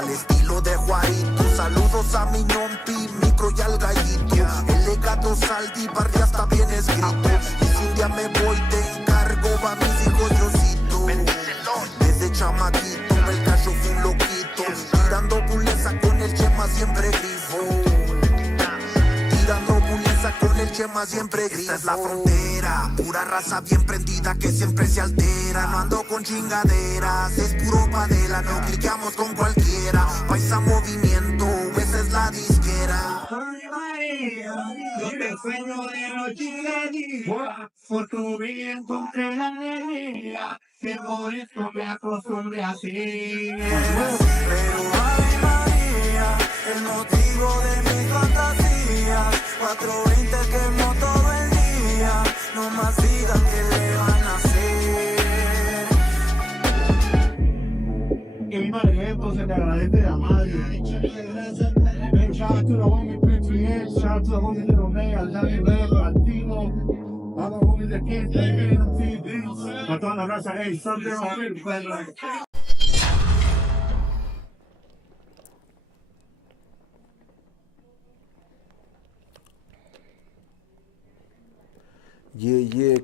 al estilo de Juarito. Saludos a mi ñompi, micro y al gallito. El legado Saldi, barrio está bien escrito. Y si un día me voy, te encargo, va mis hijos Diosito. Desde chamaquito, el Cacho fue un loquito. Tirando puleza con el Chema siempre grifo. Tirando puleza con el Chema siempre grifo. Esta es la frontera, pura raza bien prendida que siempre se altera. No ando con chingaderas, es puro padela. No cliqueamos con cualquiera. Paisa movimiento, esa es la disquera. Yo te sueño de noche y de día, por tu vida encontré la alegría, que por eso me acostumbré así. Pero ay María, el motivo de mis fantasías, 420 quemó todo el día, no más digan que le van a hacer. Y para esto se te agradece la madre. Shout out to the homie 58, shout out to the homie Little May, al Dani Red, al Tino, a los homies de Kent, a toda la raza, hey, something homie,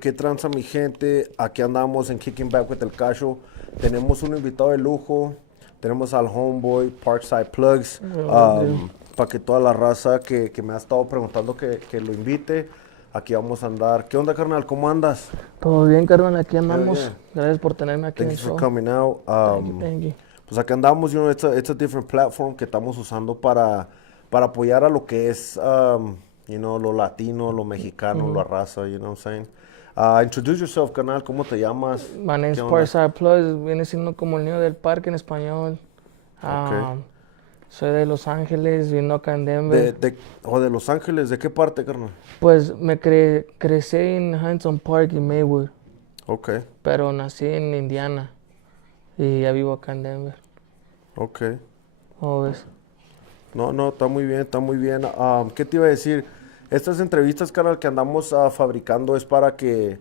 ¿Qué tranza mi gente? Aquí andamos en Kicking Back with el Cacho. Tenemos un invitado de lujo. Tenemos al homeboy Parkside Plugs. Para que toda la raza que me ha estado preguntando que lo invite. Aquí vamos a andar. ¿Qué onda, carnal? ¿Cómo andas? Todo bien, carnal. Aquí andamos. Yeah. Gracias por tenerme aquí en el Thank you for show. coming out. Thank you. Pues aquí andamos, it's a different platform que estamos usando para apoyar a lo que es, lo latino, lo mexicano, la raza, you know what I'm saying? Introduce yourself, canal, ¿cómo te llamas? My name is ¿Qué onda? Parkside Plug, viene siendo como el niño del parque en español. Okay. Soy de Los Ángeles, vino acá en Denver. De Los Ángeles, ¿de qué parte, carnal? Pues me crecí en Huntington Park y Maywood, Ok, pero nací en Indiana y ya vivo acá en Denver. ok. ¿Cómo ves? No, está muy bien, está muy bien. ¿Qué te iba a decir? Estas entrevistas, canal, que andamos fabricando es para que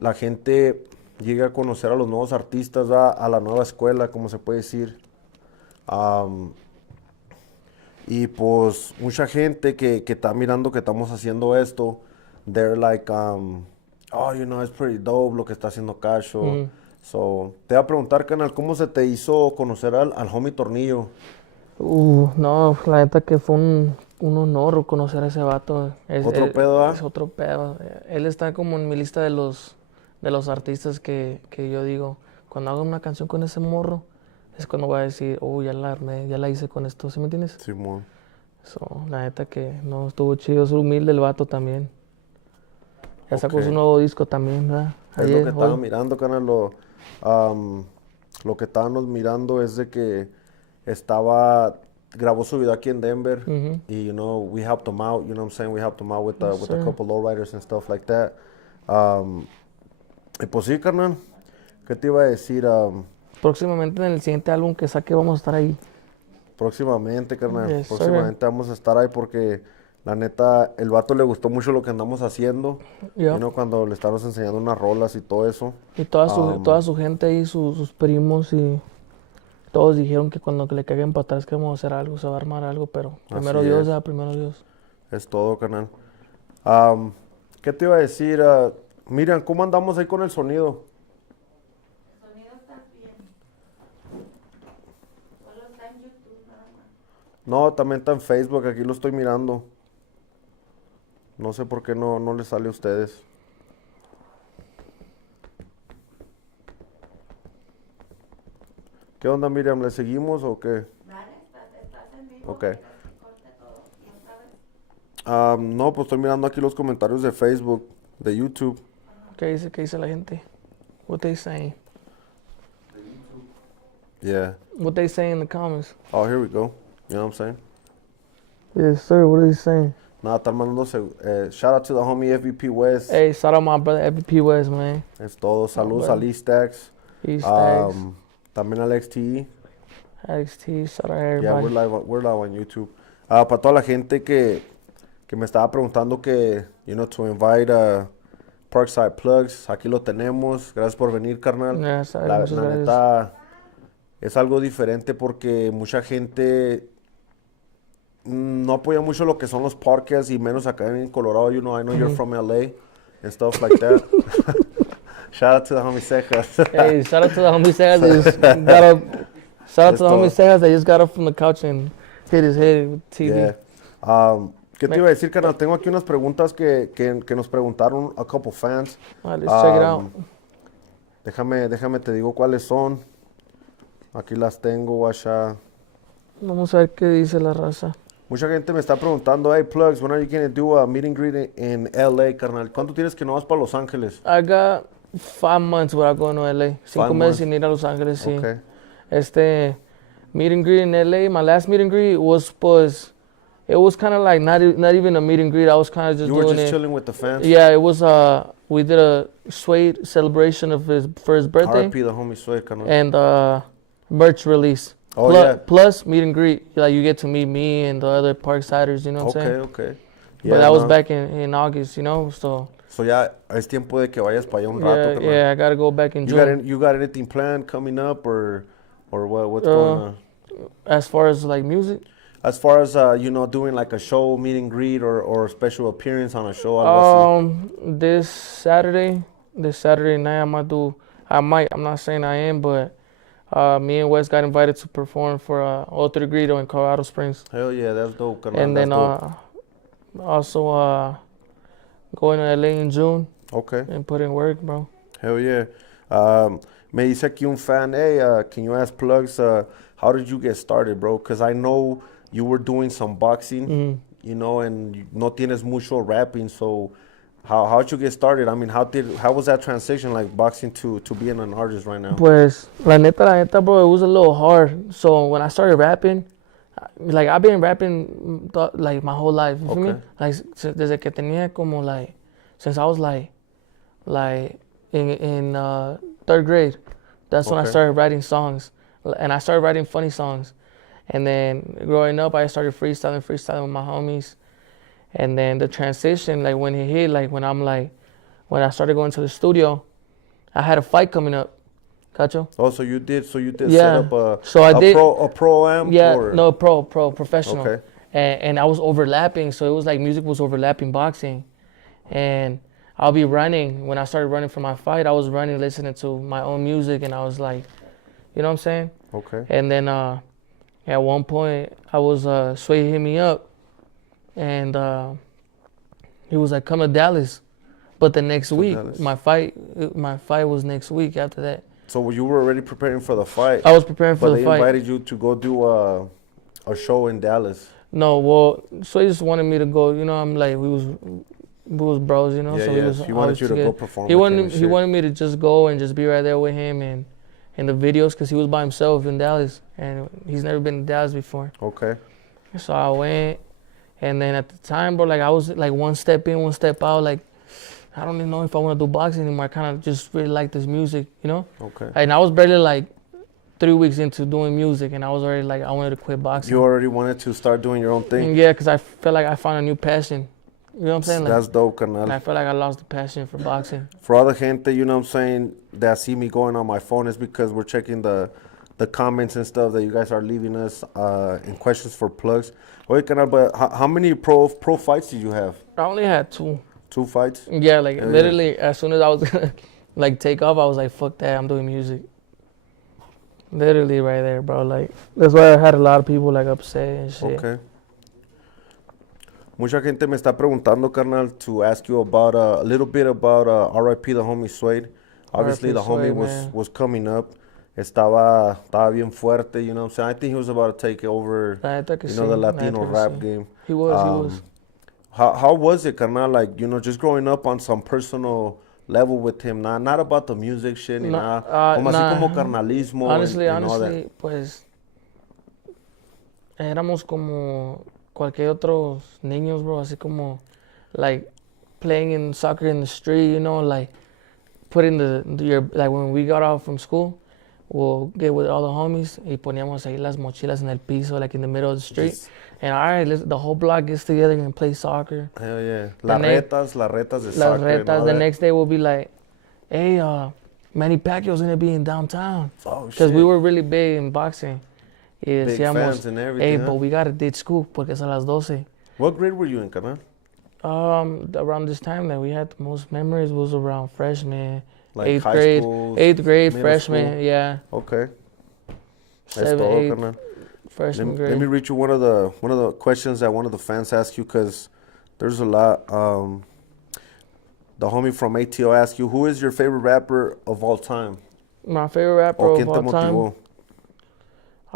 la gente llegue a conocer a los nuevos artistas, a la nueva escuela, como se puede decir. Y pues mucha gente que está mirando que estamos haciendo esto, they're like, it's pretty dope lo que está haciendo Cacho. So, te voy a preguntar, canal, ¿cómo se te hizo conocer al homie Tornillo? No, la neta que fue un honor conocer a ese vato. ¿Otro pedo, Es otro pedo. Él está como en mi lista de los artistas que yo digo, cuando haga una canción con ese morro, es cuando voy a decir, ya la armé, ya la hice con esto, ¿sí me entiendes? Simón. La neta que no, estuvo chido, es humilde el vato también. Ya sacó Ok. su nuevo disco también, ¿verdad? Es lo que estaba mirando, canal. Lo que estábamos mirando es de que grabó su video aquí en Denver y, we helped him out, you know what I'm saying? We helped him out with a couple lowriders and stuff like that. Y pues sí, carnal, ¿qué te iba a decir? Próximamente en el siguiente álbum que saque vamos a estar ahí. Próximamente, carnal, Yes, próximamente vamos a estar ahí porque la neta, el vato le gustó mucho lo que andamos haciendo, Yeah. Cuando le estamos enseñando unas rolas y todo eso. Y toda su gente ahí, sus primos y todos dijeron que cuando le caguen para atrás que vamos a hacer algo, se va a armar algo, pero primero Así Dios, es. ya, primero Dios. Es todo, carnal. ¿Qué te iba a decir? Miriam, ¿cómo andamos ahí con el sonido? El sonido está bien. Solo está en YouTube nada más. No, también está en Facebook, aquí lo estoy mirando. No sé por qué no le sale a ustedes. ¿Qué onda, Miriam? ¿Le seguimos o qué? Dale, estás en vivo. Ok. Que no se corte todo, ¿no sabes? No, pues estoy mirando aquí los comentarios de Facebook, de YouTube. ¿Qué dice la gente? What they saying? Yeah. What they saying in the comments? Oh, here we go. You know what I'm saying? Yes, sir, what are they saying? Nada, están mandándose. Shout out to the homie Fbp West. Hey, shout out my brother Fbp West, man. Es todo. Saludos brother. a Lee Stacks. He's Stacks, También al XTE. XT, shout out Yeah, everybody. we're live on YouTube. Para toda la gente que me estaba preguntando que, to invite Parkside Plugs, aquí lo tenemos. Gracias por venir, carnal. Yeah, sorry, La muchas gracias. neta, es algo diferente porque mucha gente no apoya mucho lo que son los podcasts y menos acá en Colorado. You know, I know you're from LA and stuff like that. Shout out to the homie Cejas. Hey, shout out to the homie Cejas that just got up. Shout out to the homie Cejas that just got up from the couch and hit his head with TV. Yeah. ¿Qué te iba a decir, carnal? Tengo aquí unas preguntas que nos preguntaron a couple fans. All right, let's check it out. Déjame te digo cuáles son. Aquí las tengo, guacha. Vamos a ver qué dice la raza. Mucha gente me está preguntando, hey, Plugs, when are you going to do a meet and greet in LA, carnal? ¿Cuánto tienes que no vas para Los Ángeles? I got 5 months without going to LA. 5 meses sin ir a Los Ángeles, sí. Okay. Meet and greet in LA, my last meet and greet it was kind of like not even a meet and greet. I was kind of just doing it. You were just it. chilling with the fans? Yeah, it was, we did a Suede celebration for his birthday. RP, the homie Suede, carnal. And merch release. Oh, yeah. Plus meet and greet. Like, you get to meet me and the other Parksiders, you know what I'm saying? Okay. Yeah, but that was back in August, you know, so. So ya es tiempo de que vayas para allá un rato, carnal. Yeah, I gotta go back in June. You got anything planned coming up or what's going on? As far as like music? As far as, doing like a show, meet and greet, or special appearance on a show. This Saturday night, I'm not saying I am, but me and Wes got invited to perform for Otro Grito in Colorado Springs. Hell yeah, that's dope, carnal. And then also going to LA in June. Okay. And put in work, bro. Hell yeah. Me dice aquí un fan, hey, can you ask Plugs, how did you get started, bro? Because I know you were doing some boxing, and no tienes mucho rapping, so how'd you get started? I mean, how was that transition, like boxing to being an artist right now? Pues, la neta, bro, it was a little hard. So when I started rapping, like, I've been rapping like my whole life, you feel me? Like, desde que tenía como like, since I was like in 3rd grade, that's when I started writing songs, and I started writing funny songs. And then growing up, I started freestyling with my homies. And then the transition, like when it hit, like when I started going to the studio, I had a fight coming up. Cacho? Oh, so you did set up a pro-am? Yeah, no, professional. Okay. And I was overlapping, so it was like music was overlapping boxing. And I'll be running. When I started running for my fight, I was running, listening to my own music, and I was like, you know what I'm saying? Okay. And then at one point, I was, Sway hit me up, and he was like, come to Dallas. But the next week, my fight was next week after that. So you were already preparing for the fight? I was preparing for the fight. But they invited you to go do a show in Dallas? No, well, Sway just wanted me to go, I'm like, we was bros, Yeah, so he wanted you to go perform. He wanted me to just go and just be right there with him and in the videos, because he was by himself in Dallas, and he's never been to Dallas before. Okay. So I went, and then at the time, bro, like, I was like one step in, one step out, like, I don't even know if I want to do boxing anymore. I kind of just really like this music, Okay. And I was barely like 3 weeks into doing music, and I was already like, I wanted to quit boxing. You already wanted to start doing your own thing? Yeah, because I felt like I found a new passion. You know what I'm saying? That's dope, carnal. And I felt like I lost the passion for boxing. For all the gente, you know what I'm saying, that see me going on my phone, is because we're checking the comments and stuff that you guys are leaving us in questions for Plugs. Wait, carnal, but how many pro fights did you have? I only had 2. 2 fights? Yeah, like literally as soon as I was gonna like take off, I was like, fuck that, I'm doing music. Literally right there, bro. Like, that's why I had a lot of people like upset and shit. Okay. Mucha gente me está preguntando, carnal, to ask you about a little bit about RIP, the homie Suede. Obviously, the homie was coming up. Estaba bien fuerte, you know what I'm saying? I think he was about to take over, the Latino rap game. He was. How was it, carnal? Like, just growing up on some personal level with him, not about the music shit, ni nada. Así como carnalismo. Honestly, pues, éramos como cualquier otros niños, bro, así como, like, playing in soccer in the street, like, putting like, when we got off from school, we'll get with all the homies y poníamos ahí las mochilas en el piso, like, in the middle of the street. And all right, the whole block gets together and play soccer. Hell yeah. Las retas de soccer. The next day we'll be like, hey, Manny Pacquiao's gonna be in downtown. Oh, Because shit. we were really big in boxing. Y Big decíamos, fans and everything, hey, huh? but we gotta ditch school porque es a las 12. What grade were you in, carnal? Around this time that we had the most memories was around freshman, Like eighth high grade, school, 8th grade, middle freshman, school? yeah, Okay. That's 7th, todo, 8th, carnal. freshman Let grade. me read you one of the questions that one of the fans asked you, because there's a lot. The homie from ATO asked you, who is your favorite rapper of all time? My favorite rapper ¿O of quién te all time, motivó?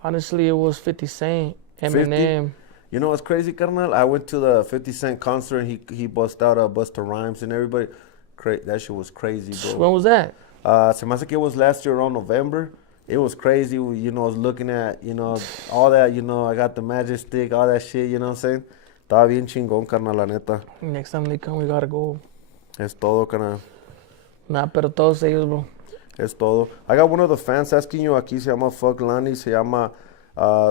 honestly, it was 50 Cent, 50? Eminem. You know what's crazy, carnal? I went to the 50 Cent concert and he bust out Busta Rhymes and everybody. That shit was crazy, bro. When was that? Se me hace que it was last year around November. It was crazy. You know, I was looking at, all that, I got the magic stick, all that shit, you know what I'm saying? Estaba bien chingón, carnal, la neta. Next time they come, we gotta go. Es todo, carnal. Nah, pero todos ellos, bro. Es todo. I got one of the fans asking you aquí, se llama Fuck Lani, se llama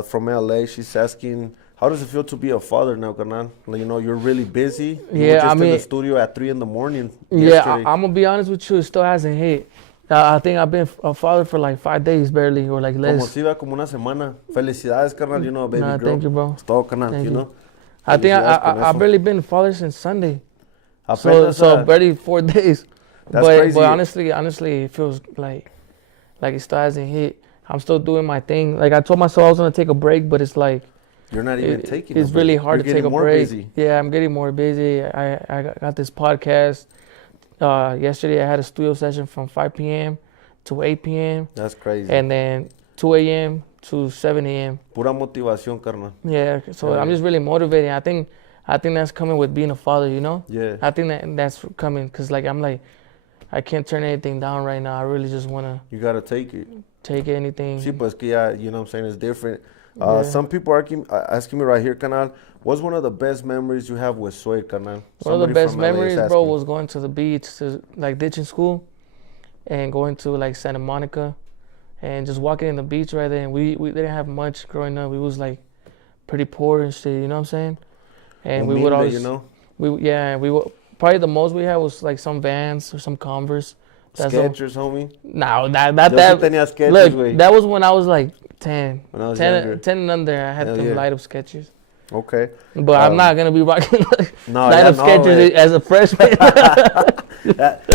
from LA. She's asking, how does it feel to be a father now, carnal? Like, you're really busy. You were Yeah, just I in mean- the studio at 3 a.m. Yeah, yesterday. I'm gonna be honest with you, it still hasn't hit. I think I've been a father for like 5 days barely, or like Como less. si iba como una semana. Felicidades, carnal, baby Nah, girl. thank you, bro. Es todo, carnal, Thank you you. know? I think Felicidades con I've eso. barely been a father since Sunday. Apenas, So barely 4 days. That's but crazy. honestly, it feels like it still hasn't hit. I'm still doing my thing. Like I told myself I was gonna take a break, but it's like You're not even taking it's a really break. hard You're to take getting a more break. busy. Yeah, I'm getting more busy. I got this podcast. Yesterday I had a studio session from 5 p.m. to 8 p.m. That's crazy. and then 2 a.m. to 7 a.m. Pura motivación, carnal. Yeah, so Yeah. I'm just really motivated. I think that's coming with being a father, Yeah. I think that's coming because I'm like, I can't turn anything down right now. I really just want to You gotta take it. take anything. Sí, pues que ya, you know what I'm saying, it's different. Yeah. Some people are asking me right here, carnal, what's one of the best memories you have with Suede, carnal? One of the Somebody best from LA is memories, bro, asking. was going to the beach, to like ditching school and going to like Santa Monica and just walking in the beach right there. And we didn't have much growing up. We was like pretty poor and shit, you know what I'm saying? And we would Humilde, always, we would, probably the most we had was like some Vans or some Converse. That's all. Skechers, homie. No, that Yo sí tenía Skechers, look, güey. that was when I was like 10. When I was 10, younger. 10 and under, I had Hell them yeah. light up Skechers. Okay. But I'm not going to be rocking No, light ya up no, Skechers güey. as a freshman.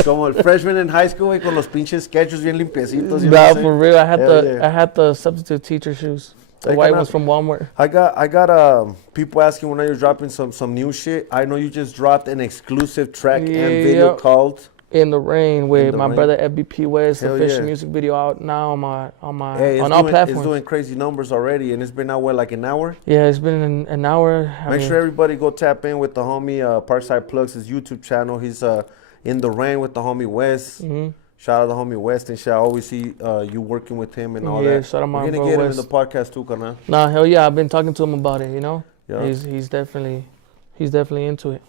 Como el freshman in high school, güey, con los pinches Skechers bien limpiecitos. Nah, for real, I had Hell yeah. I had the substitute teacher shoes. The Hey, white carnal. ones from Walmart. I got people asking when you're dropping some new shit. I know you just dropped an exclusive track and video Yeah. called In the Rain with the my Rain. brother Fbp West, Hell official yeah. music video out now on Hey, all platforms. it's doing crazy numbers already, and it's been out like an hour. Yeah, it's been an hour. Make sure everybody go tap in with the homie Parkside Plugs, his YouTube channel. He's in the rain with the homie West. Mhm. Shout out to the homie West and shit. I always see you working with him and all Yeah, that. shout out my We're gonna bro get him in West. the podcast too, carnal. Nah, hell yeah, I've been talking to him about it. Yeah. He's definitely into it.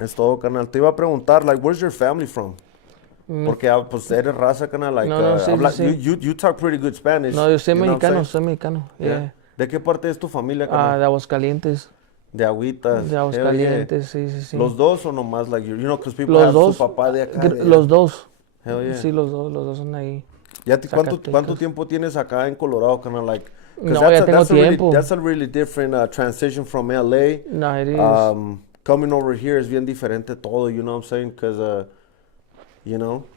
Es todo, carnal. Te iba a preguntar, like, where's your family from? Mm. Porque pues eres raza, carnal. Like, No, sí, sí. You talk pretty good Spanish. No, yo soy you know what I'm mexicano, saying? soy mexicano. Yeah. ¿De qué parte es tu familia, carnal? De Aguascalientes. De Agüitas. De Hell yeah. Aguascalientes, sí, sí, sí. ¿Los dos o nomás, like, because people Los have dos. su papá de acá? de allá? Los dos. Hell yeah. Sí, los dos son ahí. ¿Ya cuánto Zacatecas. tiempo tienes acá en Colorado, carnal? Like, 'cause No, ya tengo tiempo. That's a really different transition from LA. No, it is. Coming over here is bien diferente todo, you know what I'm saying? Because,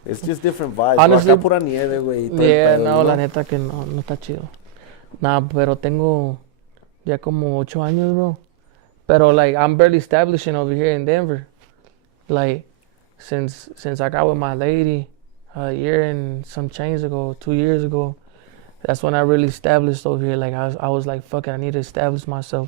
it's just different vibes. Honestly, acá pura nieve, güey. y todo el Yeah, pedo, no, you know? la neta que no está chido. Nah, pero tengo ya como 8 años, bro. Pero, like, I'm barely establishing over here in Denver. Like, since I got with my lady a year and some change ago, 2 years ago, that's when I really established over here. Like, I was like, fuck it, I need to establish myself.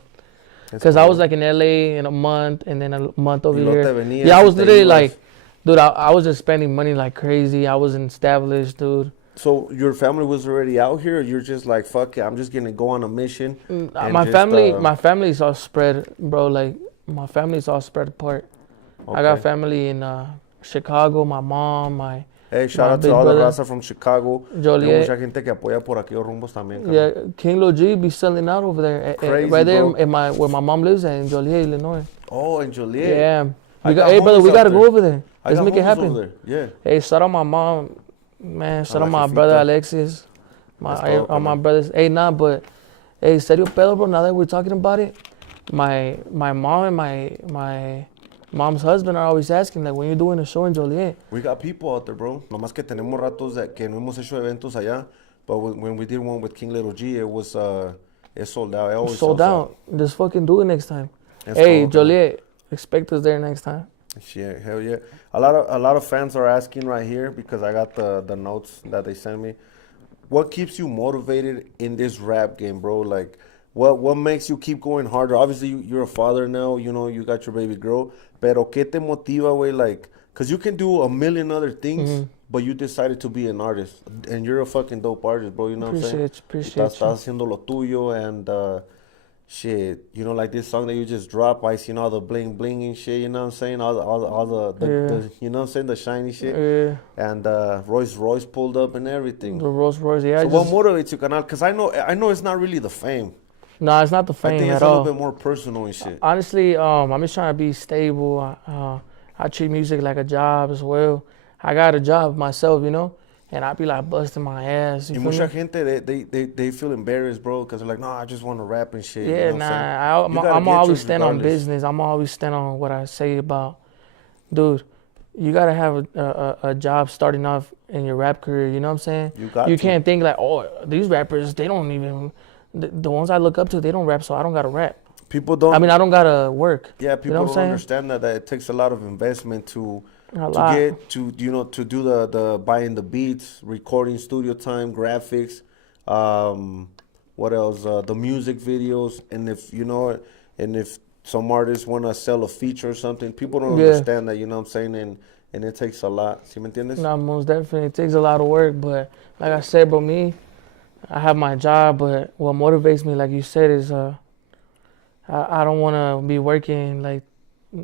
That's Because I cool. was like in LA in a month and then a month over Y luego here. te venías Yeah, I y was te literally ibas. like, dude, I was just spending money like crazy. I wasn't established, dude. So your family was already out here, or you're just like, fuck it, I'm just gonna go on a mission? and My just, family's all spread, bro. Like, my family's all spread apart. I got Okay. family in Chicago, my mom, Hey, shout my out to big all the brother, raza from Chicago. Hay Joliet. mucha gente que apoya por aquellos rumbos también, carnal. Yeah, King Lil G be selling out over there, Crazy, right there bro. in where my mom lives at in Joliet, Illinois. Oh, in Joliet. Yeah, I got hey brother, homies we out gotta there. go over there. I Let's got make it homies happen. over there. Yeah. Hey, shout out my mom. Man, shout out la my jefita. brother Alexis. That's dope, All my man. brothers. Hey, nah, but hey, serio pedo, bro. Now that we're talking about it, my mom and my mom's husband are always asking, like, when you're doing a show in Joliet. We got people out there, bro. Nomás que tenemos ratos que no hemos hecho eventos allá. But when we did one with King Little G, it was it sold out. It always Sold sells out. Just fucking do it next time. That's Hey, dope, man. Joliet, expect us there next time. Shit, hell yeah. A lot of fans are asking right here because I got the notes that they sent me. What keeps you motivated in this rap game, bro? Like, what makes you keep going harder? Obviously, you're a father now. You know, you got your baby girl. Pero ¿qué te motiva, güey? Like, because you can do a million other things, but you decided to be an artist. And you're a fucking dope artist, bro. You know what I'm saying? Appreciate you. Estás haciendo lo tuyo and shit, you know, like this song that you just dropped, I seen all the bling bling and shit, you know what I'm saying? All the you know what I'm saying, the shiny shit. Yeah. And Royce pulled up and everything. The Rolls Royce, yeah. So what motivates you, canal? Because I know it's not really the fame. No, it's not the fame I think at it's a all. little bit more personal and shit. Honestly, I'm just trying to be stable. I treat music like a job as well. I got a job myself, you know, and I be like busting my ass. Y You feel mucha me? gente, they feel embarrassed, bro, because they're like, no, I just want to rap and shit. Yeah, you know what I'm saying? You gotta I'm get always yours stand on regardless. business. I'm always stand on what I say about, dude. You gotta have a job starting off in your rap career. You know what I'm saying? You can't think like, oh, these rappers, they don't even. The ones I look up to, they don't rap, so I don't gotta rap. People don't. I mean, I don't gotta work. Yeah, people you know what don't I'm saying? understand that it takes a lot of investment to lot. get to to do the buying the beats, recording studio time, graphics, what else? The music videos, and if some artists want to sell a feature or something, people don't understand that. You know what I'm saying? And it takes a lot. ¿Sí me entiendes? No, most definitely. It takes a lot of work, but like I said, bro, I have my job, but what motivates me, like you said, is I don't want to be working like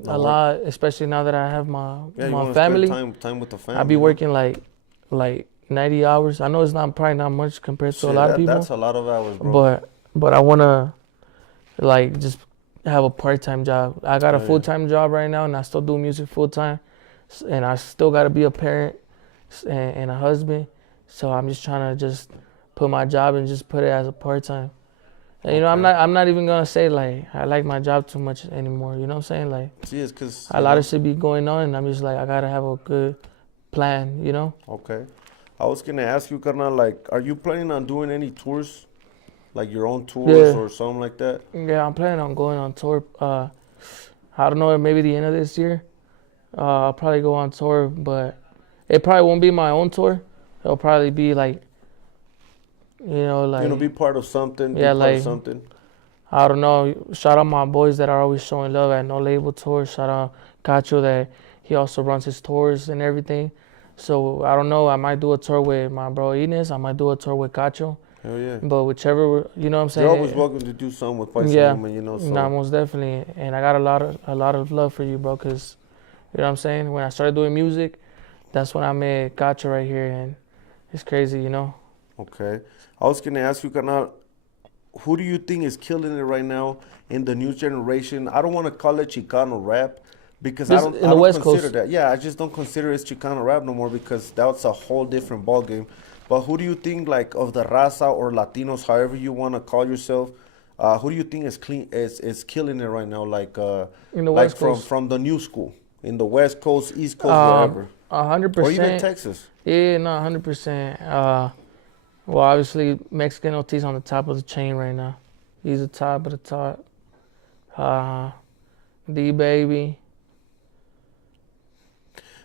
a lot, especially now that I have my family. Time with the family. I be working like 90 hours. I know it's probably not much compared to a lot of people. That's a lot of hours, bro. But I want to like just have a part-time job. I got a full-time job right now, and I still do music full-time, and I still got to be a parent and a husband. So I'm just trying to just put my job and just put it as a part-time. And, you know, I'm not even gonna say like I like my job too much anymore. You know what I'm saying? Like, see, it's because a lot of shit be going on, and I'm just like, I gotta have a good plan. You know? Okay. I was gonna ask you, carnal, like, are you planning on doing any tours, like your own tours or something like that? Yeah, I'm planning on going on tour. I don't know, maybe the end of this year. I'll probably go on tour, but it probably won't be my own tour. It'll probably be like, like be part of something. Yeah, be part like of something. I don't know. Shout out my boys that are always showing love at No Label Tours. Shout out Cacho that he also runs his tours and everything. So I don't know. I might do a tour with my bro Ines. I might do a tour with Cacho. Hell yeah. But whichever, you know what I'm saying. You're always welcome to do something with Parkside, So. Nah, most definitely. And I got a lot of love for you, bro. Cause you know what I'm saying. When I started doing music, that's when I met Cacho right here, and it's crazy, you know. Okay. I was gonna ask you, carnal, who do you think is killing it right now in the new generation? I don't want to call it Chicano rap because I don't West consider Coast. that. Yeah, I just don't consider it Chicano rap no more because that's a whole different ballgame. But who do you think, like, of the raza or Latinos, however you want to call yourself, who do you think is killing it right now? Like, in the West Coast, from the new school, in the West Coast, East Coast, wherever, 100%, or even Texas. Yeah, no, 100%. Well, obviously, Mexican OT's on the top of the chain right now. He's the top of the top. D-Baby.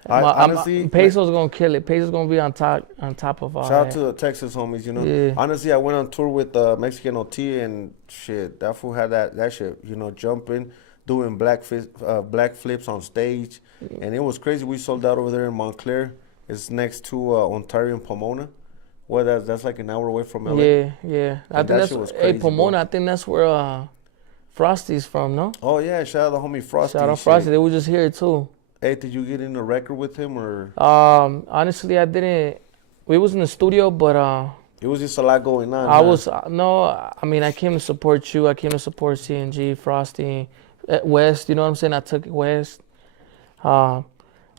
Honestly, Peso's gonna kill it. Peso's gonna be on top of all shout out that. to the Texas homies, Yeah. Honestly, I went on tour with Mexican OT and shit, that fool had that shit, jumping, doing black flips on stage. And it was crazy. We sold out over there in Montclair. It's next to Ontario and Pomona. Well, that's like an hour away from LA. Yeah. I think that shit was crazy, Pomona, bro. I think that's where Frosty's from, no? Oh, yeah. Shout out the homie Frosty. Shout out Frosty. They were just here, too. Hey, did you get in a record with him or? Honestly, I didn't. We was in the studio, but it was just a lot going on. I mean, I came to support you. I came to support CNG, Frosty, West. You know what I'm saying? I took West.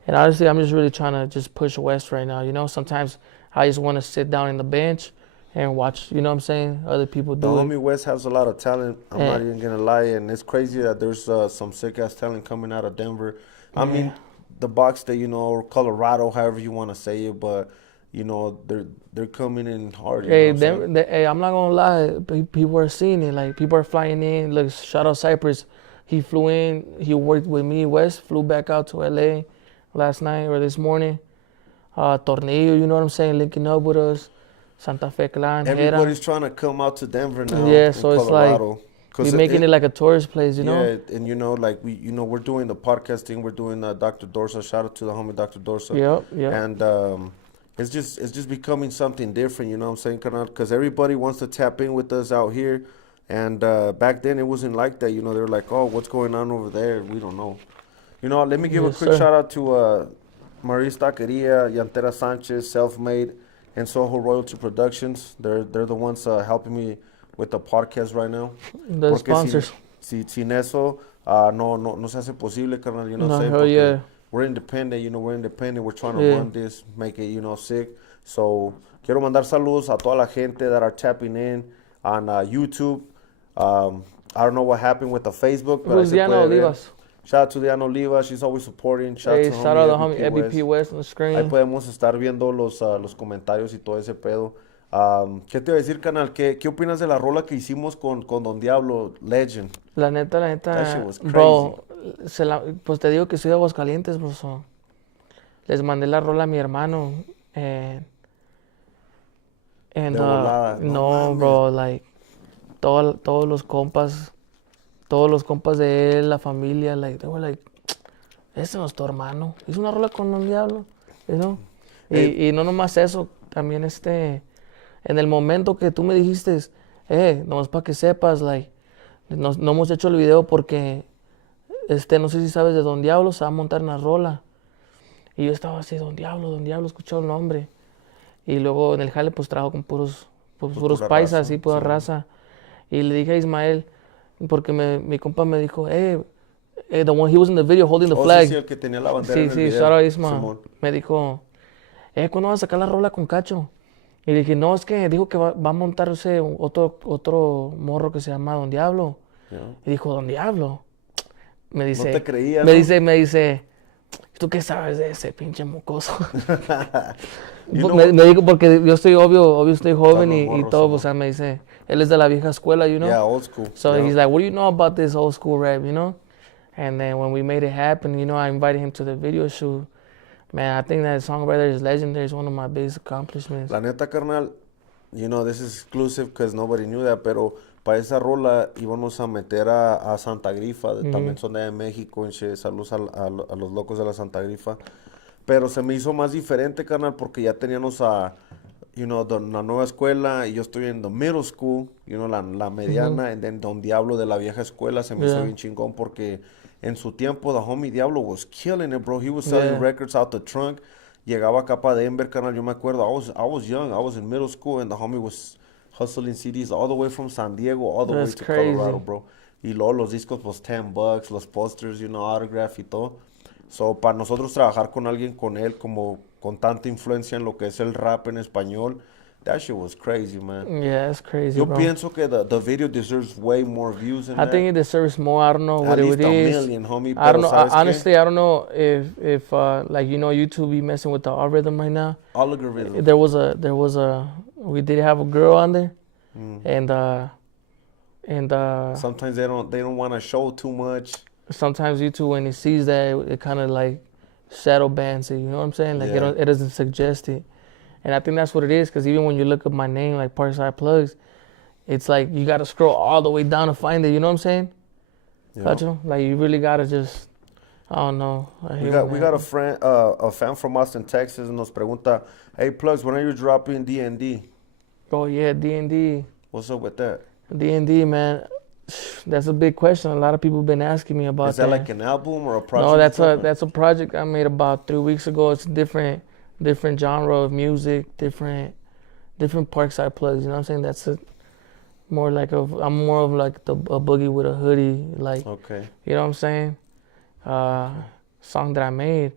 And honestly, I'm just really trying to just push West right now. You know, sometimes I just want to sit down in the bench and watch, you know what I'm saying, other people The do it. homie West has a lot of talent. I'm Yeah. not even gonna lie, and it's crazy that there's some sick ass talent coming out of Denver. I mean, Yeah. the Box State, you know, or Colorado, however you want to say it, but you know, they're coming in hard. You know Hey, what I'm saying? hey, I'm not gonna lie. People are seeing it. Like people are flying in. Look, shout out Cypress. He flew in. He worked with me. West flew back out to LA last night or this morning. Tornillo, you know what I'm saying, linking up with us. Santa Fe Clan, Everybody's Hera. trying to come out to Denver now Yeah, in so it's like Colorado. we making it like a tourist place, you know. Yeah, and you know, like we're doing the podcast thing. We're doing Dr. Dorsa. Shout out to the homie Dr. Dorsa. Yep. And it's just becoming something different. You know what I'm saying, Carnal? Because everybody wants to tap in with us out here, and back then it wasn't like that. You know, they were like, "Oh, what's going on over there? We don't know." You know, let me give Yes, a quick sir. shout out to Maurice Taqueria, Yantera Sanchez, Self-Made, and Soho Royalty Productions. They're the ones helping me with the podcast right now. The Porque sponsors. sin eso, no se hace posible, carnal, you know what No, I'm saying? hell Porque yeah. we're independent, you know, we're trying to Yeah. run this, make it, you know, sick. So, quiero mandar saludos a toda la gente that are tapping in on YouTube. I don't know what happened with the Facebook, but ahí Who's se Diana puede ver. Olivas? Shout out to Diana Oliva, she's always supporting. Shout Hey, out to shout out to the homie homie Fbp Fbp West on the Ahí screen. podemos estar viendo los comentarios y todo ese pedo. ¿Qué te iba a decir, canal? ¿Qué opinas de la rola que hicimos con Don Diablo, Legend? La neta, That shit was bro, pues te digo que soy de Aguascalientes, bro. So, les mandé la rola a mi hermano. And De volada, no no, mames. bro, like, todos los compas de él, la familia, like, they were like, ese no es tu hermano. Hizo una rola con Don Diablo, you know? Y no nomás eso, también en el momento que tú me dijiste, nomás para que sepas, like, no hemos hecho el video porque, no sé si sabes de Don Diablo, se va a montar una rola. Y yo estaba así, Don Diablo, escuchó el nombre. Y luego en el jale, pues trabajo con puros pura paisas, raza, así, pura sí. raza. Y le dije a Ismael, porque mi compa me dijo, the one he was in the video holding the Oh, flag. sí, sí, el que tenía la bandera en el Sí, video. shout out Isma. Simón. Me dijo, ¿cuándo vas a sacar la rola con Cacho? Y le dije, no, es que dijo que va a montarse otro morro que se llama Don Diablo. Yeah. Y dijo, Don Diablo. Me dice, te creía, me ¿no? dice, ¿tú qué sabes de ese pinche mocoso? You know me dijo, porque yo estoy obvio estoy joven Estamos y morros, todo, ¿no? o sea, me dice, él es de la vieja escuela, you know? Yeah, old school. So yeah. he's like, what do you know about this old school rap, you know? And then when we made it happen, you know, I invited him to the video shoot. Man, I think that songwriter is legendary. It's one of my biggest accomplishments. La neta, carnal, you know, this is exclusive because nobody knew that, pero para esa rola íbamos a meter a Santa Grifa, también son de México, y saludos a los locos de la Santa Grifa. Pero se me hizo más diferente, carnal, porque ya teníamos you know, la nueva escuela y yo estoy en the middle school, you know, la mediana, and then Don Diablo de la vieja escuela se me hizo Yeah. bien chingón porque en su tiempo the homie Diablo was killing it, bro. He was selling Yeah. records out the trunk. Llegaba acá para Denver, carnal, yo me acuerdo, I was young, I was in middle school and the homie was hustling CDs all the way from San Diego all the way That's to crazy. Colorado, bro. Y luego los discos, pues $10, los posters, you know, autograph y todo. So, para nosotros trabajar con alguien con él, como con tanta influencia en lo que es el rap en español, that shit was crazy, man. Yeah, it's crazy, Yo bro. pienso que the video deserves way more views than I that. think it deserves more. I don't know At what least it a is. million, homie. I don't Pero know. ¿sabes qué? Honestly, I don't know if like, you know, YouTube be messing with the algorithm right now. Algorithm. There was a we did have a girl on there, and Sometimes they don't want to show too much. sometimes YouTube, when it sees that, it kind of like shadow bans it. You know what I'm saying? Like Yeah. it doesn't suggest it, and I think that's what it is. Because even when you look up my name, like Parkside Plugs, it's like you gotta scroll all the way down to find it. You know what I'm saying? You know? Cacho? Like you really gotta just, I don't know. We got a fan from Austin, Texas, and nos pregunta, hey, Plugs, when are you dropping D&D? Oh yeah, D&D. What's up with that? D&D, man. That's a big question. A lot of people have been asking me about Is that like an album or a project? No, you're dropping? that's a project I made about 3 weeks ago. It's a different genre of music, different Parkside plugs. You know what I'm saying? That's I'm more of like a boogie with a hoodie, like Okay. you know what I'm saying? Song that I made.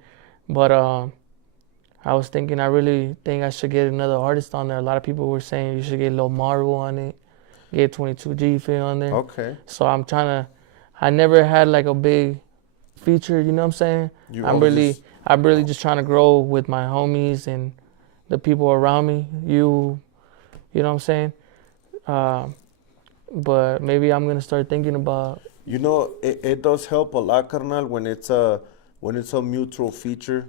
But I was thinking, I really think I should get another artist on there. A lot of people were saying you should get Lil Marvel on it, get 22G Fit on there. Okay. So I'm trying to. I never had like a big feature. You know what I'm saying? I'm really just trying to grow with my homies and the people around me. You know what I'm saying? But maybe I'm gonna start thinking about. You know, it does help a lot, carnal, when it's a mutual feature.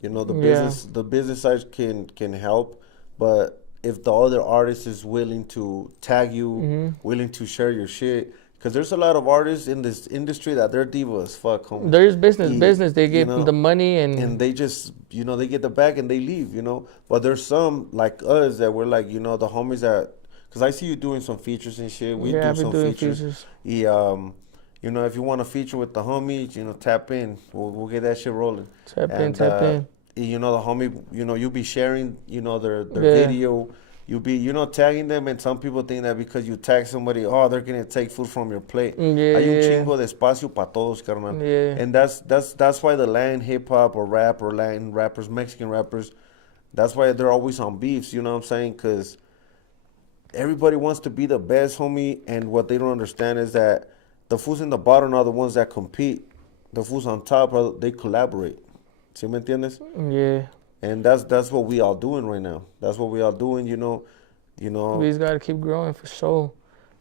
You know, the business side can help, but if the other artist is willing to tag you, willing to share your shit, because there's a lot of artists in this industry that they're diva as fuck, homie. There's business. They get the money and they just, you know, they get the bag and they leave, you know. But there's some like us that we're like, you know, the homies that, because I see you doing some features and shit. We do some features. You know, if you want to feature with the homies, you know, tap in. We'll get that shit rolling. Tap in. You know, the homie, you know, you'll be sharing, you know, their video. You'll be, you know, tagging them, and some people think that because you tag somebody, oh, they're gonna take food from your plate. Hay un chingo de espacio para todos, carnal. And that's why the Latin hip hop or rap or Latin rappers, Mexican rappers, that's why they're always on beefs. You know what I'm saying? Because everybody wants to be the best, homie, and what they don't understand is that the fools in the bottom are the ones that compete. The fools on top they collaborate. ¿Sí me entiendes? Yeah. And that's what we all doing right now. That's what we all doing, you know. We just gotta keep growing for sure.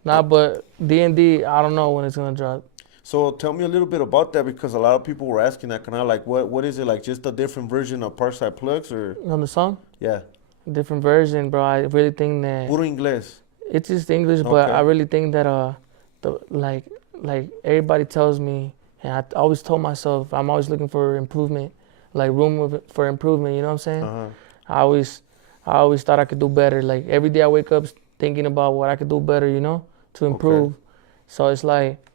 Nah, but D&D, I don't know when it's gonna drop. So tell me a little bit about that, because a lot of people were asking that, kind of like, what is it, like just a different version of Parkside Plugs, or? On the song? Yeah. Different version, bro. I really think that. Puro inglés. It's just English, but I really think that like everybody tells me, and I always told myself, I'm always looking for improvement, like room for improvement. You know what I'm saying? I always thought I could do better. Like every day I wake up thinking about what I could do better, you know, to improve. So it's like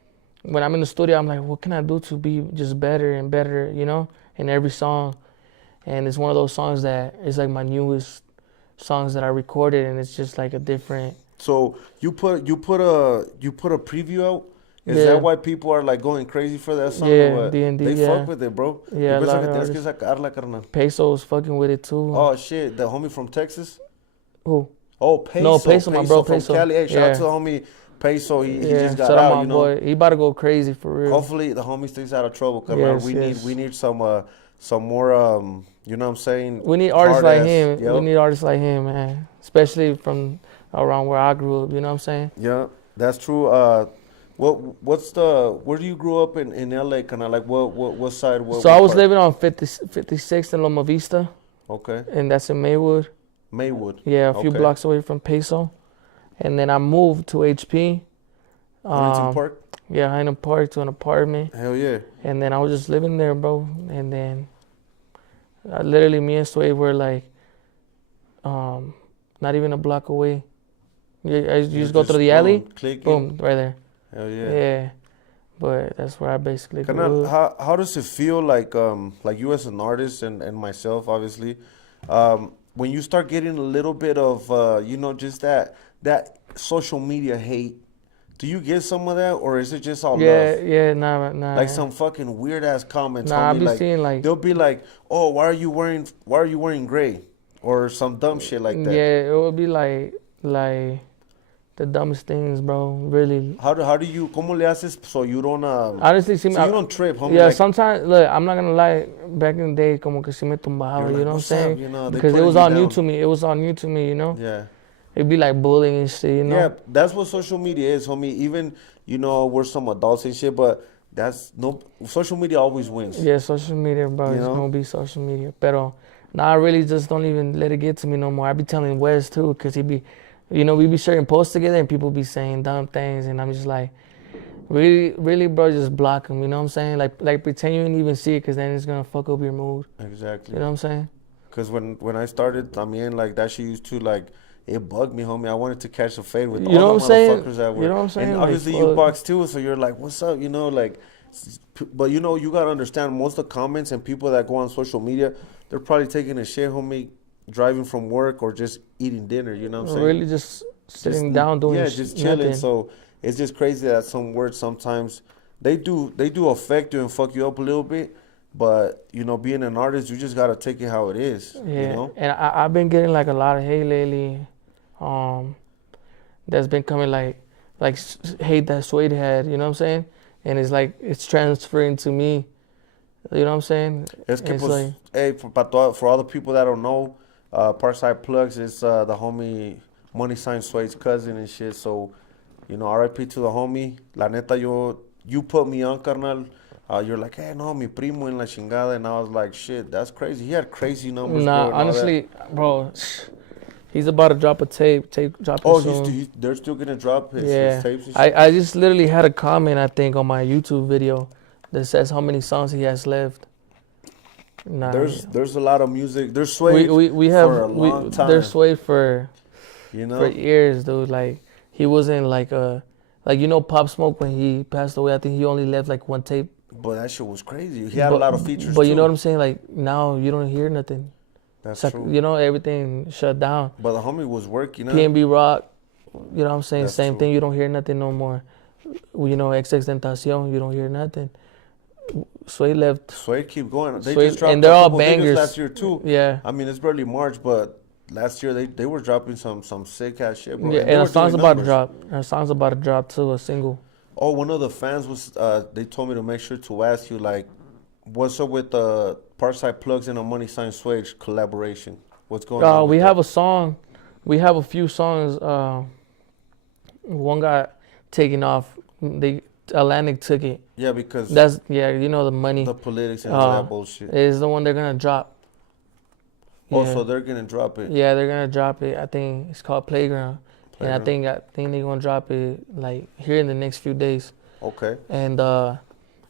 when I'm in the studio, I'm like, what can I do to be just better and better, you know, in every song. And it's one of those songs that is like my newest songs that I recorded, and it's just like a different. So you put a preview out. Is that why people are like going crazy for that song? Yeah, D&D, they fuck with it, bro. Yeah, Peso's fucking with it too. Oh shit, the homie from Texas. Who? Oh, Peso. No, Peso, my bro, from Peso. Cali. Hey, shout out to the homie Peso. He just got shout out, my you know. boy. He about to go crazy for real. Hopefully the homie stays out of trouble, cause we need some more you know what I'm saying? We need artists like him. Yep. We need artists like him, man. Especially from around where I grew up, you know what I'm saying? Yeah, that's true. Where do you grow up in LA? Kind of like what side? So I was living on 56th and Loma Vista. Okay. And that's in Maywood. Maywood. Yeah, a few blocks away from Peso. And then I moved to HP. Huntington Park? Yeah, Huntington Park, to an apartment. Hell yeah. And then I was just living there, bro. And then literally me and Sway were like not even a block away. You just go through the alley, boom, right there. Hell yeah. Yeah, but that's where I basically grew up. How does it feel like you as an artist and myself, obviously, when you start getting a little bit of you know, just that social media hate? Do you get some of that, or is it just all love? Yeah, nah. Like some fucking weird ass comments. Nah, I've been seeing like they'll be like, "Oh, why are you wearing gray?" or some dumb shit like that. Yeah, it would be like the dumbest things, bro. Really. How do you? ¿Cómo le haces so you don't? Honestly, so you don't trip, homie. Yeah, like, sometimes look, I'm not gonna lie. Back in the day, como que si me tumbaba, you know what I'm saying? You know, because it was all new to me. It was all new to me, you know. Yeah. It'd be like bullying and shit, you know. Yeah, that's what social media is, homie. Even we're some adults and shit, but social media always wins. Yeah, social media, bro. It's gonna be social media. Pero I really just don't even let it get to me no more. I be telling Wes too, cause he be, we be sharing posts together and people be saying dumb things, and I'm just like, really, bro, just block them. You know what I'm saying? Like pretend you didn't even see it, cause then it's gonna fuck up your mood. Exactly. You know what I'm saying? Cause when I started, I mean, like that shit used to like. It bugged me, homie. I wanted to catch a fade with all the motherfuckers that were. You know what I'm saying? And obviously you box too, so you're like, what's up? You know, like, but you gotta understand, most of the comments and people that go on social media, they're probably taking a shit, homie, driving from work or just eating dinner. You know what I'm saying? Really, just sitting down doing just chilling. Nothing. So it's just crazy that some words sometimes they do affect you and fuck you up a little bit. But, you know, being an artist, you just got to take it how it is, Yeah, you know? and I've been getting like a lot of hate lately. That's been coming like hate that Suede had. You know what I'm saying? And it's like it's transferring to me. You know what I'm saying? Es que, It's pues, like, hey, for all the people that don't know, Parkside Plugs is the homie Money Sign Suede's cousin and shit. So, you know, RIP to the homie. La neta, you put me on, carnal. You're like, hey, no, mi primo en la chingada. And I was like, shit, that's crazy. He had crazy numbers, nah, bro. And all that. honestly, bro, he's about to drop a tape dropping Oh, soon. they're still going to drop his Yeah, tapes and shit? I just literally had a comment, I think, on my YouTube video that says how many songs he has left. Nah, There's a lot of music. There's Suede we have for a long time. There's Suede for You know? for years, dude. Like he wasn't like you know Pop Smoke when he passed away. I think he only left like one tape. But that shit was crazy. He had a lot of features, But too. you know what I'm saying? Like now you don't hear nothing. That's It's like, true. you know, everything shut down. But the homie was working, PNB Rock, you know what I'm saying? That's Same true. thing. You don't hear nothing no more. You know, XXXTentacion, you don't hear nothing. Suede left. Suede keep going. They Suede- just dropped and they're a all couple niggas bangers. last year, too. Yeah. I mean, it's barely March, but last year they were dropping some sick ass shit, bro. Yeah, they and were a song's doing about to numbers. drop. A song's about to drop too, a single. Oh, one of the fans was, they told me to make sure to ask you, like, what's up with the Parkside Plugs and a Money Sign Suede collaboration? What's going on? We with have that? a song. We have a few songs. One got taken off. Atlantic took it. Yeah, because You know the money. the politics and all that bullshit. Is the one they're gonna drop. Oh, Yeah. so they're going to drop it. Yeah, they're gonna drop it. I think it's called Playground. And I think they're gonna drop it like here in the next few days. Okay. And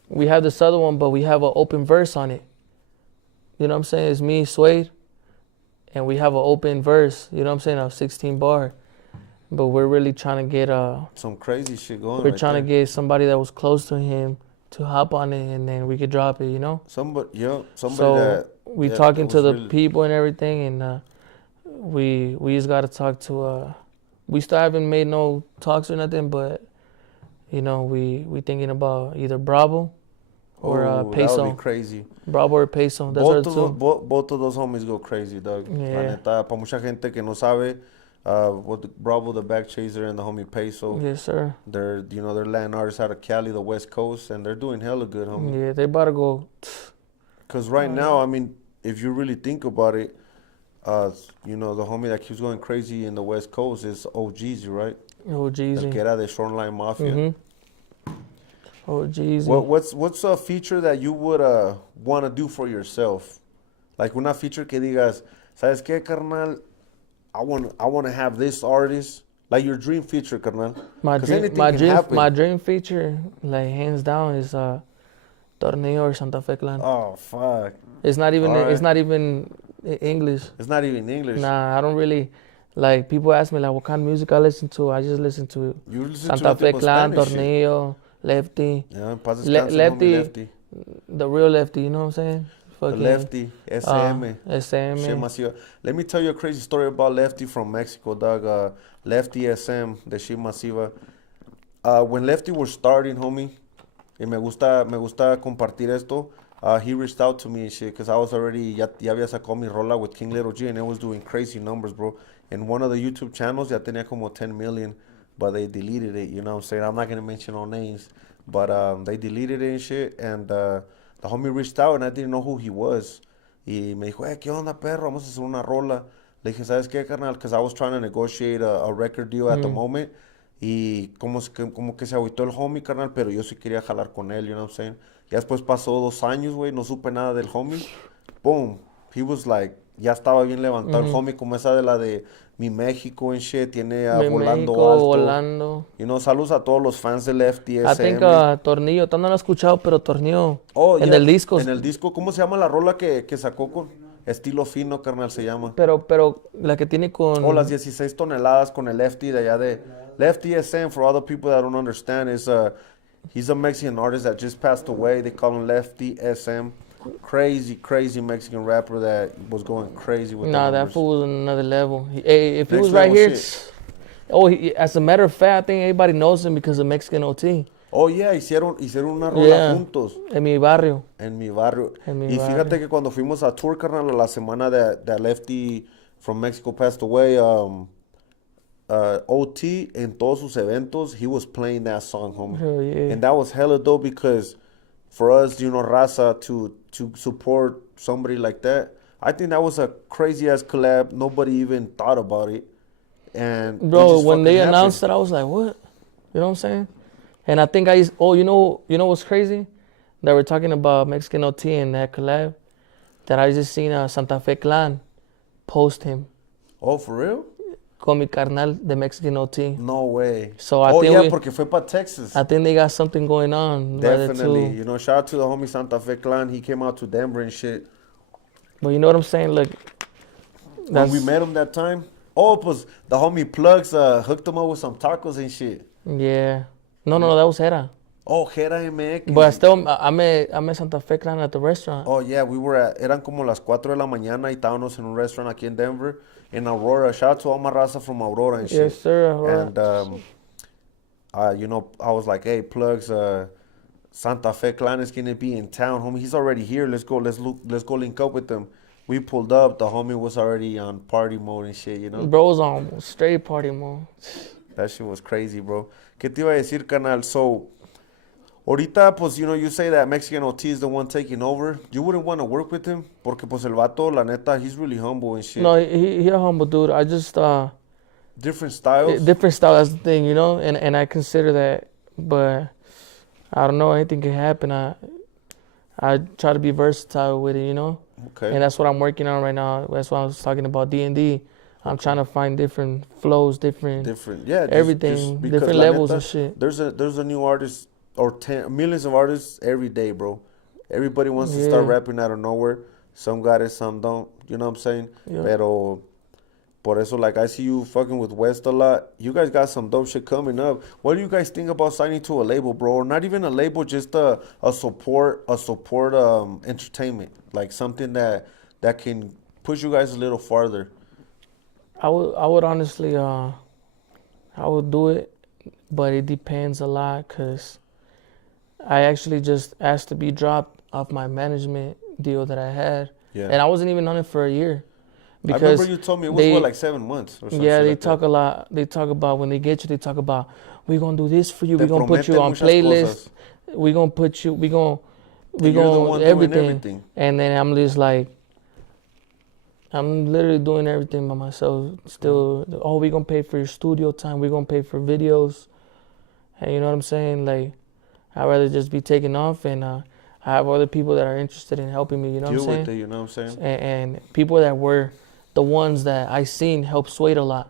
we have this other one, but we have an open verse on it. You know what I'm saying? It's me, Suede, and we have an open verse. You know what I'm saying? A 16 bar. But we're really trying to get Some crazy shit going we're right trying there. to get somebody that was close to him to hop on it, and then we could drop it. You know? Somebody So that... we yeah, talking that to was the really- people and everything, and we just gotta talk to. We still haven't made no talks or nothing, but you know we thinking about either Bravo or That would Peso. be crazy. Bravo or Peso. Those are the two. Both of those homies go crazy, dog. La Yeah. neta, para mucha gente que no sabe, Bravo, the Back Chaser, and the homie Peso, Yes, sir. they're land artists out of Cali, the West Coast, and they're doing hella good, homie. Yeah, they about to go. Because right now, I mean, if you really think about it, you know, the homie that keeps going crazy in the West Coast is OGZ, right? Oh, El que Jeezy. era de Shoreline Mafia. Oh, Jeezy. What's a feature that you would want to do for yourself? Like una feature que digas, ¿sabes qué, carnal? I want to have this artist. Like your dream feature, carnal. My 'Cause dream, anything my can dream, happen. my dream feature, like hands down, is Torneo or Santa Fe Clan. Oh, fuck. It's not even. Alright. It's not even English. It's not even English. Nah, I don't really. Like people ask me like what kind of music I listen to. I just listen to You listen Santa to Fe nothing but Clan, Spanish shit. Torneo, Lefty, Yeah, en paz Le- descanse, Lefty. homie Lefty. the real Lefty. You know what I'm saying? The Fucking, Lefty, SM. SM. Shit masiva. Let me tell you a crazy story about Lefty from Mexico, dog. Lefty SM, the shit masiva. When Lefty was starting, homie, y me gusta compartir esto, he reached out to me and shit, because I was already, ya había sacado mi rola with King Little G, and it was doing crazy numbers, bro. And one of the YouTube channels, ya tenía como 10 million, but they deleted it, you know what I'm saying? I'm not going to mention no names, but they deleted it and shit, and the homie reached out, and I didn't know who he was. Y me dijo, ¿qué onda, perro? Vamos a hacer una rola. Le dije, ¿sabes qué, carnal? Because I was trying to negotiate a record deal at the moment. Y como que se agüitó el homie, carnal, pero yo sí quería jalar con él, you know what I'm saying? Ya después pasó 2 años, güey, no supe nada del homie. Boom. He was like, ya estaba bien levantado el homie, como esa de la de Mi México and shit, tiene a Mi Volando México, Alto. Volando. You know, saludos a todos los fans del FTSM. I think Tornillo, tú no lo has escuchado, pero Tornillo. Oh, en yeah, el disco. En el disco, ¿cómo se llama la rola que sacó con Estilo Fino, carnal, se llama? Pero la que tiene con. O las 16 toneladas con el Lefty de allá de... Lefty SM, for all the people that don't understand, is he's a Mexican artist that just passed away. They call him Lefty SM. Crazy Mexican rapper that was going crazy with the Nah, that numbers. fool was on another level. Hey, if he Next was right level here, shit. as a matter of fact, I think everybody knows him because of Mexican OT. Oh, yeah, hicieron una rola Yeah. juntos En mi barrio. en mi barrio. En mi Y fíjate barrio. que cuando fuimos a tour, carnal, la semana that Lefty from Mexico passed away, OT, en todos sus eventos, he was playing that song, homie. Hell yeah. And that was hella dope because for us, raza, to support somebody like that, I think that was a crazy ass collab. Nobody even thought about it. And it Bro, just when they fucking announced happened. it, I was like, what? You know what I'm saying? And I think you know what's crazy? That we're talking about Mexican OT and that collab. That I just seen Santa Fe Clan post him Oh, for real? con mi carnal de Mexican OT. No way. So I oh, think yeah, porque fue para Texas. I think they got something going on. Right there Definitely. too. Shout out to the homie Santa Fe Clan. He came out to Denver and shit. But you know what I'm saying? Like, When we met him that time, pues the homie Plugs hooked him up with some tacos and shit. Yeah. No, that was Hera. Oh, Jera MX. But I met Santa Fe Clan at the restaurant. Oh, yeah, eran como las 4 de la mañana y estábamos en un restaurant aquí en Denver, in Aurora. Shout out to all my raza from Aurora and shit. Yes, sir. Aurora. And, I was like, hey, Plugs, Santa Fe Clan is going to be in town, homie. He's already here. Let's go link up with them. We pulled up. The homie was already on party mode and shit, Bro was on straight party mode. That shit was crazy, bro. ¿Qué te iba a decir, canal? So, ahorita, pues, you say that Mexican OT is the one taking over. You wouldn't want to work with him? Porque, pues, el vato, la neta, he's really humble and shit. No, he a humble dude. I just Different styles? different style. That's the thing, and I consider that. But I don't know. Anything can happen. I try to be versatile with it, Okay. And that's what I'm working on right now. That's why I was talking about D&D. I'm trying to find different flows, different Yeah. everything, because different la levels neta, and shit. There's a new artist or millions of artists every day, bro. Everybody wants to start Yeah. rapping out of nowhere. Some got it, some don't. You know what I'm saying? Yeah. Pero por eso, like, I see you fucking with West a lot. You guys got some dope shit coming up. What do you guys think about signing to a label, bro? Or not even a label, just a support entertainment, like something that can push you guys a little farther. I would honestly, I would do it, but it depends a lot because I actually just asked to be dropped off my management deal that I had. Yeah. And I wasn't even on it for a year. I remember you told me it was like 7 months or something. Yeah, they like talk that. a lot. They talk about when they get you, they talk about, we're going to do this for you. Te We're going to put you prometen on muchas playlists. cosas. We're going to put you, we're going And you're the to one doing everything. everything. And then I'm just like, I'm literally doing everything by myself. Still, we're going to pay for your studio time. We're going to pay for videos. And you know what I'm saying? Like, I'd rather just be taken off and I have other people that are interested in helping me, you know what I'm Deal saying? with it, you know what I'm saying? And people that were the ones that I seen help Suede a lot.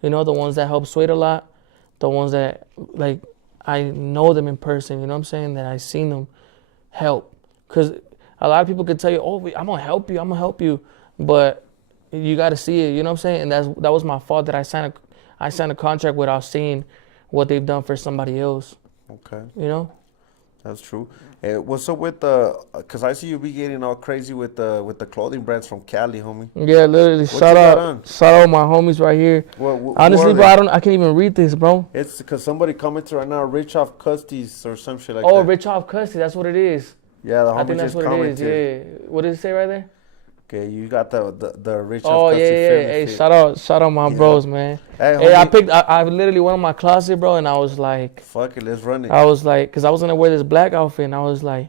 The ones that help Suede a lot, the ones that, like, I know them in person, you know what I'm saying? That I seen them help. Because a lot of people could tell you, I'm going to help you. But you got to see it, you know what I'm saying? And that was my fault that I signed a contract without seeing what they've done for somebody else, Okay. That's true. What's up with because I see you be getting all crazy with the clothing brands from Cali, homie. Yeah, literally. What you got on? Shout out my homies right here. Who Honestly, are bro, they? I can't even read this, bro. It's because somebody commented right now, Rich off Custies or some shit like Oh, that. Rich off Custody, that's what it is. Yeah, the I homie think that's just what commented. it is. Yeah. What does it say right there? Okay, you got the Rich Oh off yeah, Custy yeah. family Hey, fit. shout out my bros, man. Hey, Hey, homie, I literally went in my closet, bro, and I was like, fuck it, let's run it. cause I was gonna wear this black outfit, and I was like,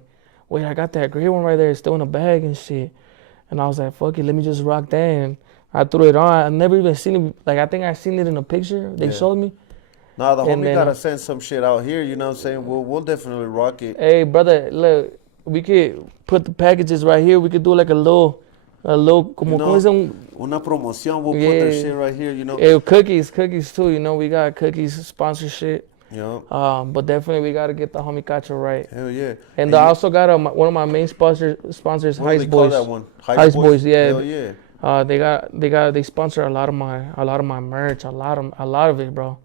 wait, I got that gray one right there, it's still in a bag and shit. And I was like, fuck it, let me just rock that. And I threw it on. I never even seen it. Like, I think I seen it in a picture they showed me. Nah, the And homie then, gotta send some shit out here. You know what I'm saying? We'll definitely rock it. Hey, brother, look, we could put the packages right here. We could do like a little, como, ¿cómo se llama? Una promoción. We'll put their shit right here. You know. Hey, cookies too. We got cookies sponsorship. Yeah. But definitely we gotta get the homie Cacho right. Hell yeah. And I also got one of my main sponsors, What do Heist they call Boys. that one? Heist Boys, yeah. Hell yeah. They sponsor a lot of my merch, a lot of it, bro.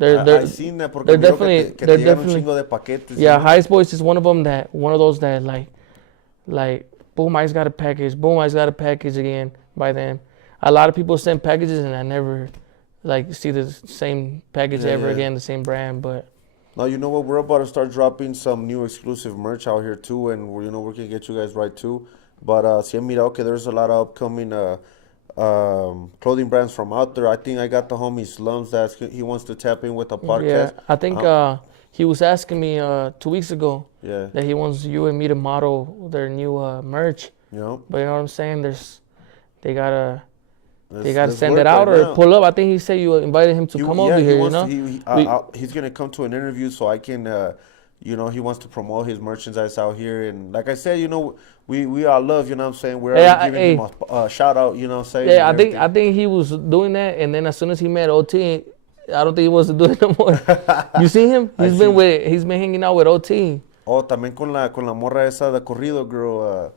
I seen that porque they're miro definitely, que te they're llegan un definitely, chingo de paquetes. yeah. you know? Heist Boys is one of those that like, boom, I just got a package. Boom, I just got a package again by them. A lot of people send packages and I never like see the same package ever again, the same brand. But Now, you know what? We're about to start dropping some new exclusive merch out here, too. And, we're going to get you guys right, too. But, si han mirado que there's a lot of upcoming clothing brands from out there. I think I got the homie Slums that he wants to tap in with the podcast. Yeah, I think he was asking me 2 weeks ago that he wants you and me to model their new merch. Yeah. But you know what I'm saying? They gotta send it out right or now. pull up. I think he said you invited him to come over here. He's gonna come to an interview so I can. He wants to promote his merchandise out here, and like I said, we all love. You know what I'm saying? We're giving him a shout out. You know what I'm saying? Yeah, I think he was doing that, and then as soon as he met OT, I don't think he wants to do it no more. You see him? He's been hanging out with OT. Oh, también con la morra esa de corrido, girl.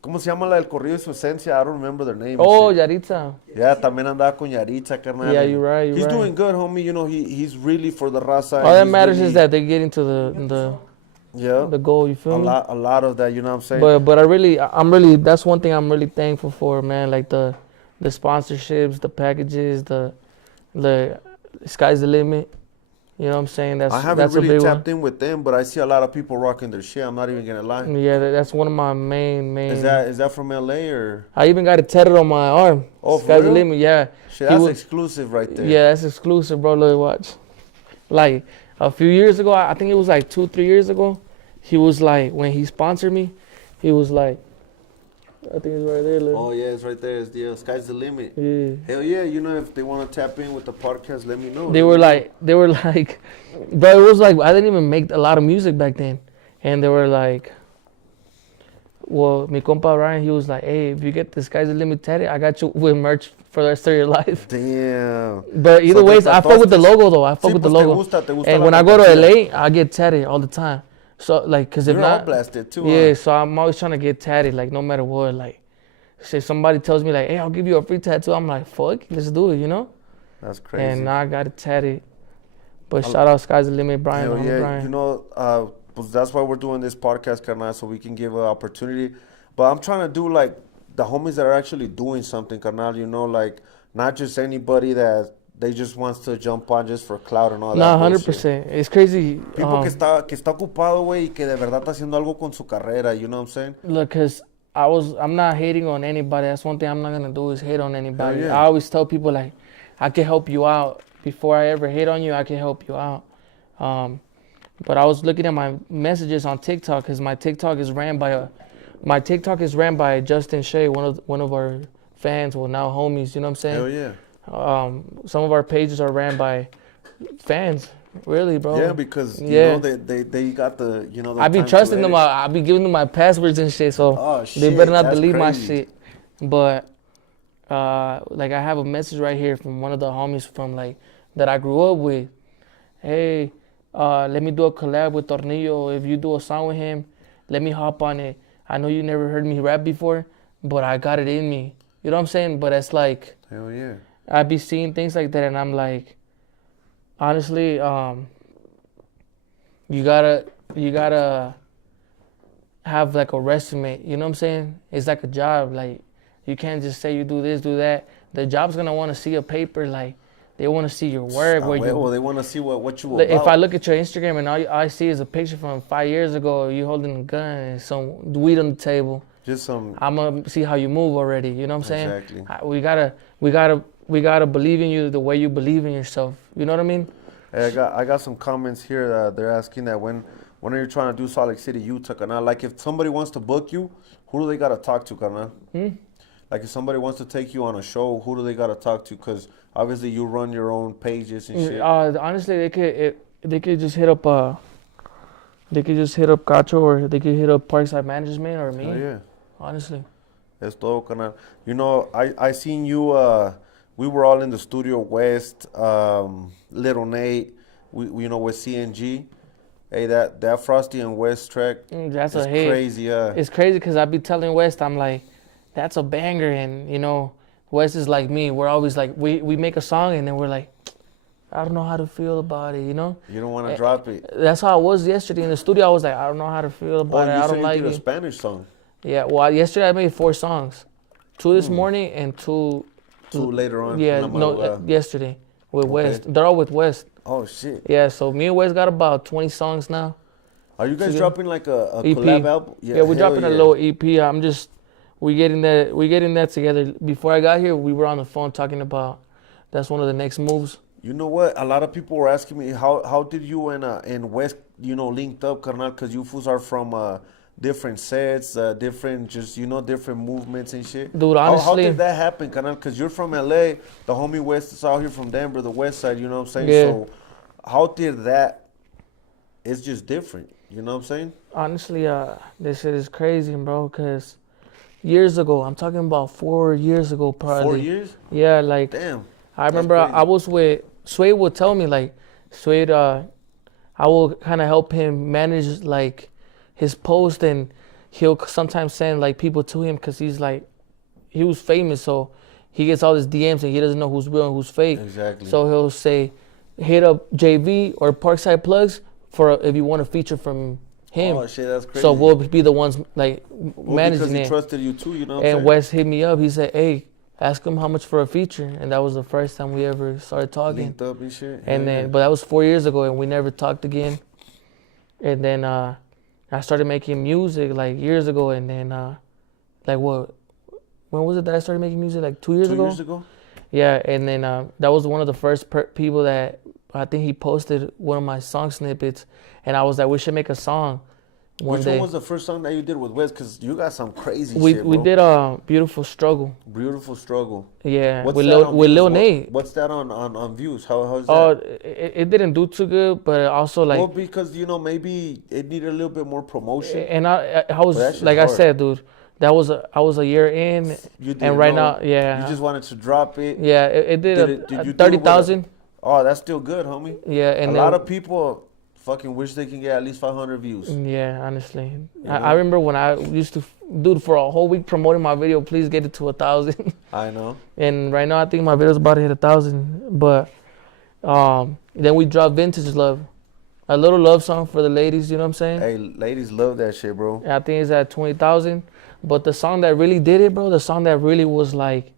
¿Cómo se llama la del corrido y su esencia? I don't remember their name. Oh, Yaritza. Yeah, también andaba con Yaritza, carnal. Yeah, you're right. He's doing good, homie. He's really for the raza. All that matters is that they get into the goal. You feel me? A lot of that. You know what I'm saying? But I'm really that's one thing I'm really thankful for, man. Like the sponsorships, the packages, the sky's the limit. You know what I'm saying? I haven't really tapped in with them, but I see a lot of people rocking their shit. I'm not even gonna lie. Yeah, that's one of my main. Is that from LA or? I even got it tatted on my arm. Oh, Sky's the real? limit. Yeah. Shit, that's exclusive right there. Yeah, that's exclusive, bro. Look, watch. Like a few years ago, I think it was like 2-3 years ago. He was like, when he sponsored me, he was like, I think it's right there. Look. Oh yeah, it's right there. It's the sky's the limit. Yeah. Hell yeah, if they want to tap in with the podcast, let me know. They were like, bro, it was like, I didn't even make a lot of music back then. And they were like, well, mi compa Ryan, he was like, hey, if you get the sky's the limit tatted, I got you with merch for the rest of your life. Damn. But either way, I fuck with the logo though. I fuck with the logo. Te gusta And when I go to LA, I get tatted all the time. So like, cause if You're not, all blasted too. yeah. So I'm always trying to get tatted, like no matter what. Like, say somebody tells me like, hey, I'll give you a free tattoo. I'm like, fuck, let's do it, That's crazy. And now I got it tatted. But shout out Sky's the Limit, Brian. Hell yeah, Brian. That's why we're doing this podcast, carnal, so we can give an opportunity. But I'm trying to do like the homies that are actually doing something, carnal. Like not just anybody that they just wants to jump on just for clout and all that. Nah, 100%. It's crazy. People que está ocupado, güey, y que de verdad está haciendo algo con su carrera. You know what I'm saying? Look, cause I'm not hating on anybody. That's one thing I'm not gonna do is hate on anybody. Yeah. I always tell people like, I can help you out. Before I ever hate on you, I can help you out. But I was looking at my messages on TikTok because my TikTok is ran by Justin Shea, one of our fans, well now homies. You know what I'm saying? Hell yeah. Some of our pages are ran by fans. Really, bro. Yeah, because you know they got the I be trusting them. I be giving them my passwords and shit, so they better not delete my shit. But like I have a message right here from one of the homies from like that I grew up with. Hey, let me do a collab with Tornillo. If you do a song with him, let me hop on it. I know you never heard me rap before, but I got it in me. You know what I'm saying? But it's like, hell yeah. I be seeing things like that, and I'm like, honestly, you gotta have like a resume. You know what I'm saying? It's like a job. Like you can't just say you do this, do that. The job's gonna want to see a paper. Like they want to see your work. They want to see what you like, about. if I look at your Instagram and all I see is a picture from 5 years ago, you holding a gun and some weed on the table. Just some. I'm gonna see how you move already. You know what I'm saying? Exactly. We gotta believe in you the way you believe in yourself. You know what I mean? Hey, I got some comments here that they're asking that when are you trying to do Salt Lake City, Utah, carnal? Like if somebody wants to book you, who do they gotta talk to, carnal? Like if somebody wants to take you on a show, who do they gotta talk to? Because obviously you run your own pages and shit. Honestly, they could just hit up Cacho, or they could hit up Parkside Management or me. Oh yeah. Honestly. Es todo, carnal. I seen you. We were all in the studio West. Little Nate. We with CNG. Hey, that Frosty and West track. That's a hit. Crazy. Yeah. It's crazy because I be telling West, I'm like, that's a banger, and West is like me. We're always like, we make a song and then we're like, I don't know how to feel about it, You don't want to drop it. That's how I was yesterday in the studio. I was like, I don't know how to feel about it. I don't like you did it. a Spanish song. Yeah, well, yesterday I made 4 songs. 2 this morning and 2 later on. Yeah, yesterday. with West. They're all with West. Oh shit. Yeah, so me and West got about 20 songs now. Are you guys dropping like a EP. collab album? Yeah, we're dropping a little EP. We getting that together. Before I got here, we were on the phone talking about that's one of the next moves. You know what? A lot of people were asking me how did you and West, linked up, carnal? Because you fools are from different sets, different different movements and shit. Dude, honestly, how did that happen, carnal? Because you're from LA, the homie West is out here from Denver, the West Side. You know what I'm saying? Yeah. So how did that? It's just different. You know what I'm saying? Honestly, this shit is crazy, bro. Cause years ago, I'm talking about 4 years ago, probably. 4 years? Yeah, like. Damn. I remember I was with Suede. Would tell me like, Suede, I will kind of help him manage like his post, and he'll sometimes send like people to him because he was famous, so he gets all his DMs and he doesn't know who's real and who's fake. Exactly. So he'll say, hit up JV or Parkside Plugs if you want a feature from him. Oh shit, that's crazy. So we'll be the ones like managing because he it. trusted you too, you know what I'm And saying? Wes hit me up. He said, "Hey, ask him how much for a feature." And that was the first time we ever started talking. Linked up and shit. And Yeah, then, yeah. but that was 4 years ago, and we never talked again. And then I started making music like years ago, and then like what? When was it that I started making music? Like 2 years ago. 2 years ago. Yeah, and then that was one of the first people that I think he posted one of my song snippets, and I was like, we should make a song one Which day. one was the first song that you did with Wes? Because you got some crazy we shit, we bro. did Beautiful Struggle. Beautiful Struggle. Yeah, What's with that on views? Lil Nate. What's that on views? How's that? Oh, it didn't do too good, but also like. Well, because maybe it needed a little bit more promotion. And I But that was shit's like I hard. said, dude. I was a year in, You didn't and right know. now, yeah, You just wanted to drop it. yeah, it did Did you do it with 30,000. Oh, that's still good, homie. Yeah, and a then, lot of people fucking wish they can get at least 500 views. yeah, honestly, You I know? remember when I used to, dude, for a whole week promoting my video, please get it to 1,000. I know. And right now, I think my video's about to hit 1,000. But then we dropped Vintage Love, a little love song for the ladies. You know what I'm saying? Hey, ladies love that shit, bro. I think it's at 20,000. But the song that really did it, bro, the song that really was like,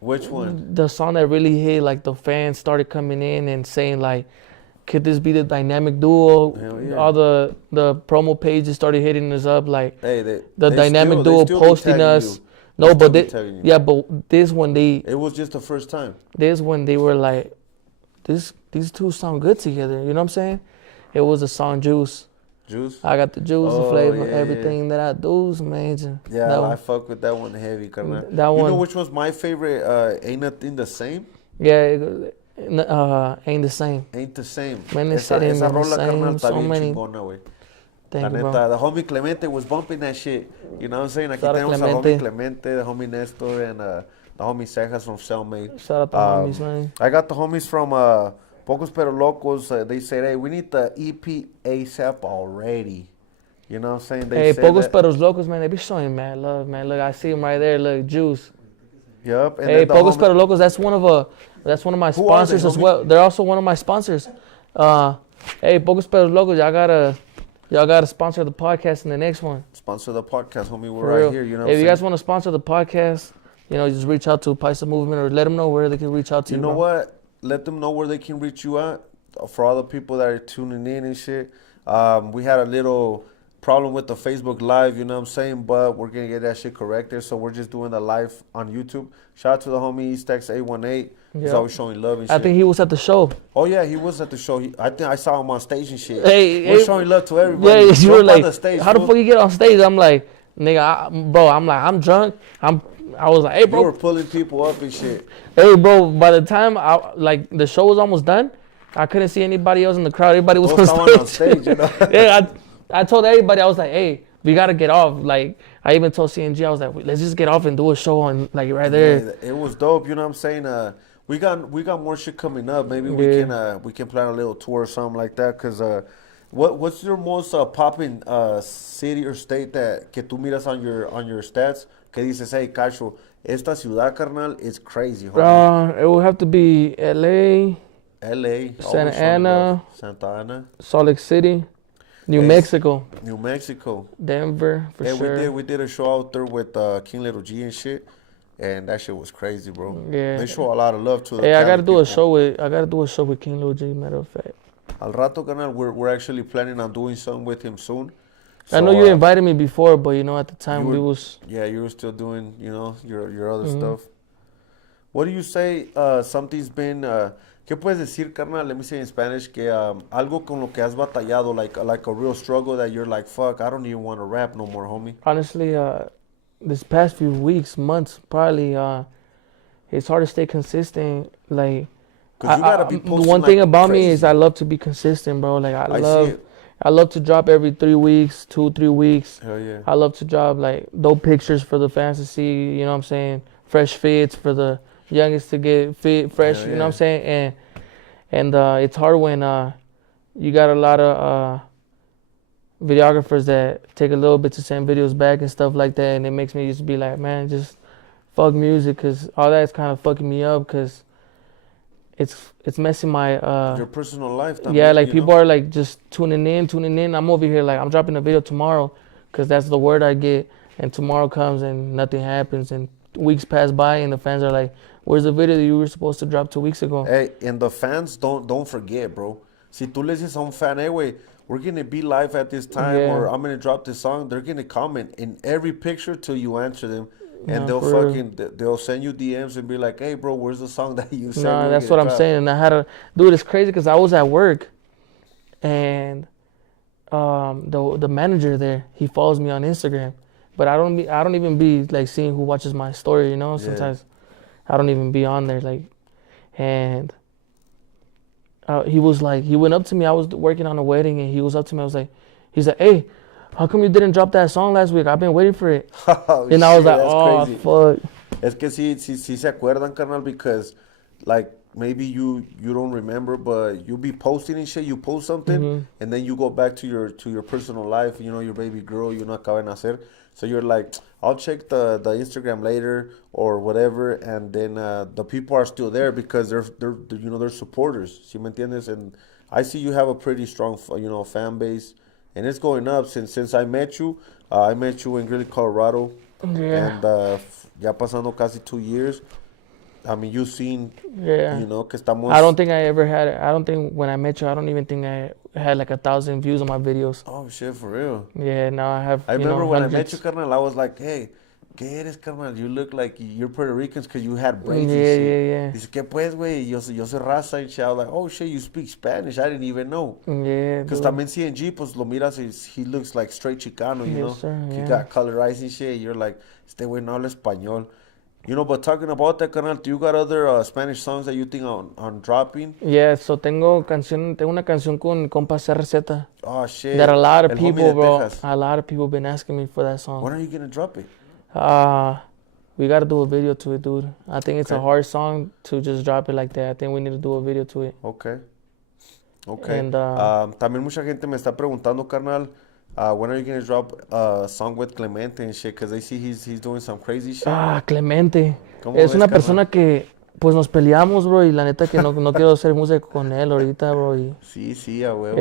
Which one? the song that really hit, like the fans started coming in and saying like, could this be the dynamic duo? Hell yeah. All the promo pages started hitting us up like Hey, the dynamic duo posting tagging us. you. No, They but still be tagging you. yeah, but this when It was just the first time. they were like, these two sound good together. You know what I'm saying? It was the song Juice. Juice? I got the juice, the Oh, flavor, yeah, everything that I do is amazing. Yeah, That I one. fuck with that one heavy, carnal. That You know one. which was my favorite? Ain't Nothing the Same? Yeah, ain't the same. Ain't the same. Man, esa ain't the rola, carnal, same. está So bien many. chingona, güey. La Thank you, neta, bro. the homie Clemente was bumping that shit. You know what I'm saying? Aquí Shout out tenemos a homie Clemente. Clemente, the homie Nestor, and the homie Cejas from Cellmate. Shout out to homies, man. I got the homies from Pocos Pero Locos. They said, hey, we need the EP ASAP already. You know what I'm saying? They Hey, said Pocos that. Peros Locos, man, they be showing mad love, man. Look, I see him right there. Look, Juice. Yup. And Hey, then the Pocos homie- Peros Locos, that's one of my Who are they, sponsors as homie? well. They're also one of my sponsors. Hey, Pocos Peros Locos, y'all gotta sponsor the podcast in the next one. Sponsor the podcast, homie. We're For right real. here. You know If what you I'm guys saying? want to sponsor the podcast, just reach out to Paisa Movement or let them know where they can reach out to you. You know bro. what? Let them know where they can reach you at. For all the people that are tuning in and shit. We had a little problem with the Facebook Live, you know what I'm saying? But we're going to get that shit corrected. So we're just doing the live on YouTube. Shout out to the homie Eastex818. He's Yeah. always showing love and shit. I think he was at the show. Oh, yeah, he was at the show. I think I saw him on stage and shit. Hey, we're hey, showing love to everybody. Yeah, you Jump were on like, the stage, how the fool. fuck you get on stage? I'm like, nigga, I'm drunk. I was like, hey, You bro, were pulling people up and shit. hey, bro. By the time the show was almost done, I couldn't see anybody else in the crowd. Everybody was Both on on stage. stage, you know? Yeah, I told everybody, I was like, hey, we gotta get off. Like, I even told CNG, I was like, let's just get off and do a show on like right there. Yeah, it was dope, you know what I'm saying? We got more shit coming up. Maybe we can plan a little tour or something like that. Cause what's your most popping city or state que tú miras on your stats? Que dices, hey, Cacho, esta ciudad, carnal, is crazy, homie. It would have to be LA, LA, Santa always showing Ana. love. Santa Ana, Salt Lake City, New Yes. Mexico, New Mexico. Denver for Yeah, sure. we did a show out there with King Little G and shit. and that shit was crazy, bro. Yeah. They show a lot of love to the Hey, I Cali gotta do a people. show with King Lil J, matter of fact. Al rato, carnal, we're actually planning on doing something with him soon. I know you invited me before, but you know, at the time you we were- was. Yeah, you were still doing, your other Mhm. stuff. What do you say? Something's been. ¿Qué puedes decir, carnal? Let me say in Spanish que algo con lo que has batallado, like a real struggle that you're like, fuck, I don't even want to rap no more, homie. Honestly, this past few weeks, months, probably, it's hard to stay consistent. Like, 'Cause you gotta be the posting one thing like about me is crazy. I love to be consistent, bro. Like, I see it. I love to drop every 3 weeks, 2-3 weeks. Hell yeah. I love to drop like dope pictures for the fans to see. You know what I'm saying? Fresh fits for the youngest to get fit, fresh. Hell You know what I'm yeah. saying? And it's hard when you got a lot of videographers that take a little bit to send videos back and stuff like that, and it makes me just be like, man, just fuck music, cause all that's kind of fucking me up, cause it's messing my Your personal life. yeah, también, like you people know? are like just tuning in. I'm over here like I'm dropping a video tomorrow, cause that's the word I get, and tomorrow comes and nothing happens, and weeks pass by and the fans are like, where's the video that you were supposed to drop 2 weeks ago? Hey, and the fans don't forget, bro. Si tú le dices a un fan, hey, wait, we're gonna be live at this time, Yeah. or I'm gonna drop this song, they're gonna comment in every picture till you answer them, and No, for real. they'll send you DMs and be like, hey, bro, where's the song that you said? we No, were that's gonna what I'm drop? saying. And I had to, dude, it's crazy because I was at work, and the manager there, he follows me on Instagram, but I don't even be like seeing who watches my story. You know, Yeah. sometimes I don't even be on there. Like, and he was like, he went up to me. I was working on a wedding, and he was up to me. He's like, hey, how come you didn't drop that song last week? I've been waiting for it. Oh, And I was shit, like, that's oh, crazy. fuck. Es que sí se acuerdan, carnal, because like maybe you don't remember, but you be posting and shit. You post something, Mm-hmm. and then you go back to your personal life. You know, your baby girl, acaba de nacer. So you're like, I'll check the Instagram later or whatever, and then the people are still there because they're supporters. ¿Sí me entiendes? And I see you have a pretty strong fan base, and it's going up since I met you. I met you in Greeley, Colorado. Yeah. And ya pasando casi 2 years, I mean, you've seen, Yeah. que estamos... I don't think I ever had it. I don't think when I met you, I don't even think I had like 1,000 views on my videos. Oh, shit, for real. Yeah, now I have. I remember when hundreds. I met you, carnal, I was like, hey, ¿qué eres, carnal? You look like you're Puerto Ricans because you had braids and Yeah, shit. yeah. Dice, ¿qué pues, güey? Yo soy raza and shit. I was like, oh, shit, you speak Spanish. I didn't even know. Yeah. Because dude. también CNG, pues lo miras, he looks like straight Chicano, you Yes, know? sir, He yeah. got colorized and shit. You're like, este güey no habla español. You know, but talking about that, carnal, do you got other Spanish songs that you think on dropping? Yeah, so tengo una canción con compa CRZ Oh, shit. that a lot of El homie people, de bro, Texas. a lot of people been asking me for that When song. are you going to drop it? We gotta do a video to it, dude. I think it's a Okay. hard song to just drop it like that. I think we need to do a video to it. Okay. Okay. And, también mucha gente me está preguntando, carnal, when are you going to drop a song with Clemente and shit? Because they see he's doing some crazy shit. Clemente. ¿Cómo Es ves, una carnal? persona que, pues nos peleamos, bro, y la neta que no quiero hacer música con él ahorita, bro. Y Sí, a huevo.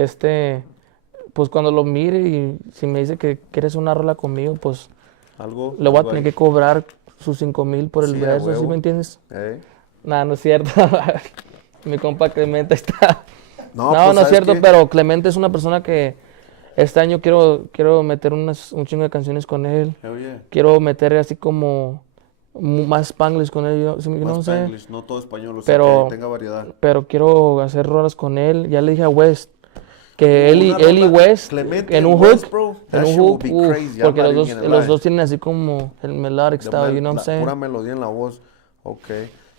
pues cuando lo mire y si me dice que quieres una rola conmigo, pues Algo. le voy a algo tener ahí. que cobrar sus 5,000 por el Sí, a verso, ¿sí huevo. me entiendes? ¿Eh? Nah, no es cierto. Mi compa Clemente está... No, No, pues, no es ¿sabes cierto, qué? pero Clemente es una persona que este año quiero meter un chingo de canciones con él. Hell yeah. Quiero meter así como más Spanglish con él, ¿sí? Más no sé. Spanglish, no todo español, o sea, Pero- que tenga variedad. Pero quiero hacer rolas con él. Ya le dije a West que él y Una rola, West Clemente en un and West, hook, bro, en that un shit will hook, be uf, crazy. I'm porque not los even dos, gonna los lie. dos tienen así como el melodic style, you know what I'm saying? Pura melodía en la voz. Ok.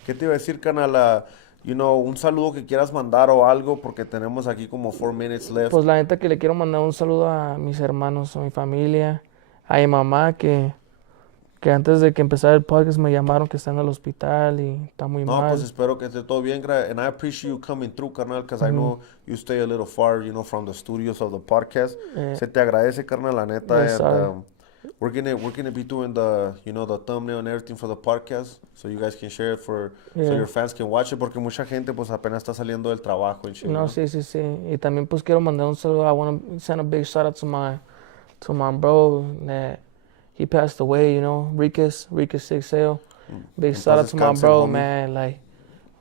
¿Qué te iba a decir, canal? Un saludo que quieras mandar o algo, porque tenemos aquí como 4 minutes left. Pues la neta que le quiero mandar un saludo a mis hermanos, a mi familia, a mi mamá que antes de que empezara el podcast me llamaron que está en el hospital y está muy No, mal. pues espero que esté todo bien. And I appreciate you coming through, carnal, because I know you stay a little far, from the studios of the podcast. Se te agradece, carnal, la neta. Yes, And we're gonna be doing the thumbnail and everything for the podcast, so you guys can share it so Yeah. your fans can watch it, porque mucha gente pues apenas está saliendo del trabajo and shit. No, sí. Y también pues quiero mandar un saludo. I want to send a big shout out to my bro that he passed away, Riquez Sixeo. Big shout out Entonces, to my cancel, bro, homie. man. Like,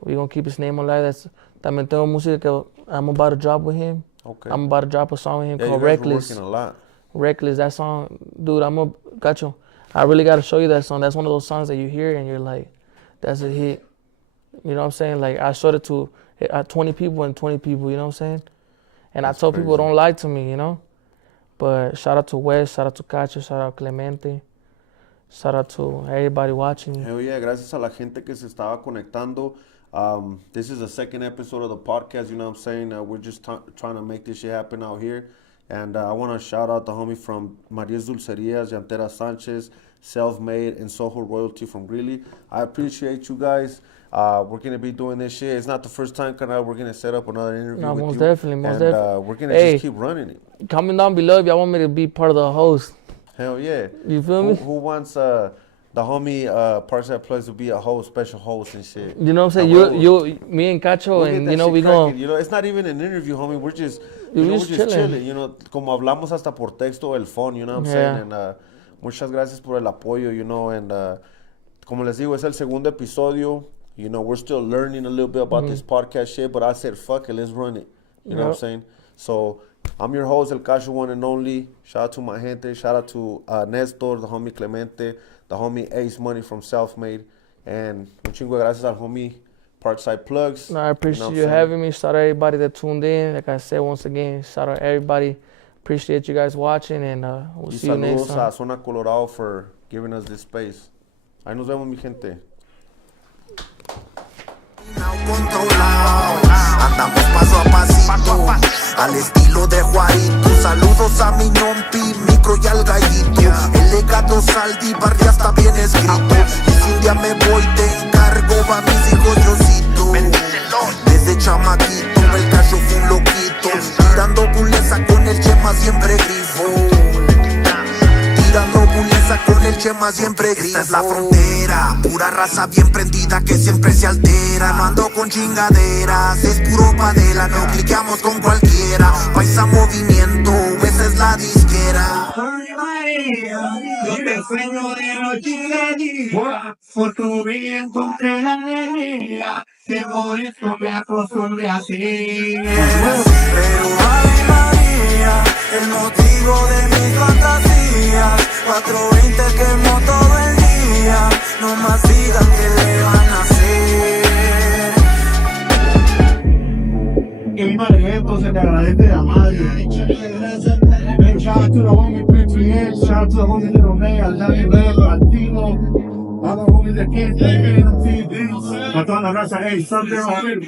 we gonna keep his name alive. También tengo música que I'm about to drop with him. Okay. I'm about to drop a song with him Yeah, you called guys were Reckless. working a lot. Reckless, that song, dude, Cacho, I really gotta show you that song. That's one of those songs that you hear and you're like, that's a hit. You know what I'm saying? Like, I showed it to 20 people and 20 people, you know what I'm saying? And That's I told people, crazy. don't lie to me, you know? But shout out to West, shout out to Cacho, shout out Clemente, shout out to everybody watching. Hell yeah, gracias a la gente que se estaba conectando. This is the second episode of the podcast, you know what I'm saying? We're just trying to make this shit happen out here. And I want to shout out the homie from Maria's Dulcerias, Yantera Sanchez, Self-Made, and Soho Royalty from Greeley. I appreciate you guys. We're going to be doing this shit. It's not the first time, Canal. We're going to set up another interview No, with most you. definitely, most definitely. We're going to Hey. just keep running it. Comment down below if y'all want me to be part of the host. Hell yeah. You feel me? Who wants the homie Parkside Plugs to be a host, special host and shit? You know what I'm saying? Me and Cacho, We'll get and that you know, shit we cracking. going You know, it's not even an interview, homie. We're just, We're we're just just chilling. chilling. You know, como hablamos hasta por texto, el phone, you know what I'm Yeah. saying? And muchas gracias por el apoyo, you know, and como les digo, es el segundo episodio. You know, we're still learning a little bit about this podcast shit, but I said, fuck it, let's run it. You know what I'm Yep. saying? So, I'm your host, El Cacho one and only. Shout out to my gente. Shout out to Nestor, the homie Clemente, the homie Ace Money from Self-Made. And un chingo de gracias al homie Parkside Plugs. No, I appreciate what I'm you saying? having me. Shout out everybody that tuned in. Like I said, once again, shout out everybody. Appreciate you guys watching, and we'll Y see you next saludos time. a Zona Colorado for giving us this space. Ahí nos vemos, mi gente. Controlado, andamos paso a pasito, al estilo de Juarito. Saludos a mi nompi, micro y al gallito. El legado Saldi, barrio está bien escrito. Y si un día me voy, te encargo, va mis hijos yo cito. Desde chamaquito, el Cacho fue un loquito. Tirando puleza con el Chema siempre grifo. Tirando puleza con el Chema siempre grifo. Esta es la frontera, pura raza bien prendida que siempre se altera. No ando con chingaderas, es puro padela. No cliqueamos con cualquiera. Paisa movimiento, esa es la disquera. Ay, María, yo te sueño de noche y de día, por tu vida encontré la alegría, que por eso me acostumbré así. Pero ay María, el motivo de mis fantasías, 420 quemó todo el día, no más digan que le van a hacer. Y vale, esto se te agradece de madre. Hey, shout out to the homie Fbp, shout out to the homie Little May, al Danny Red, al Timo, all the homies that can't stay in on TV. A toda la raza, hey, Sunday, homie,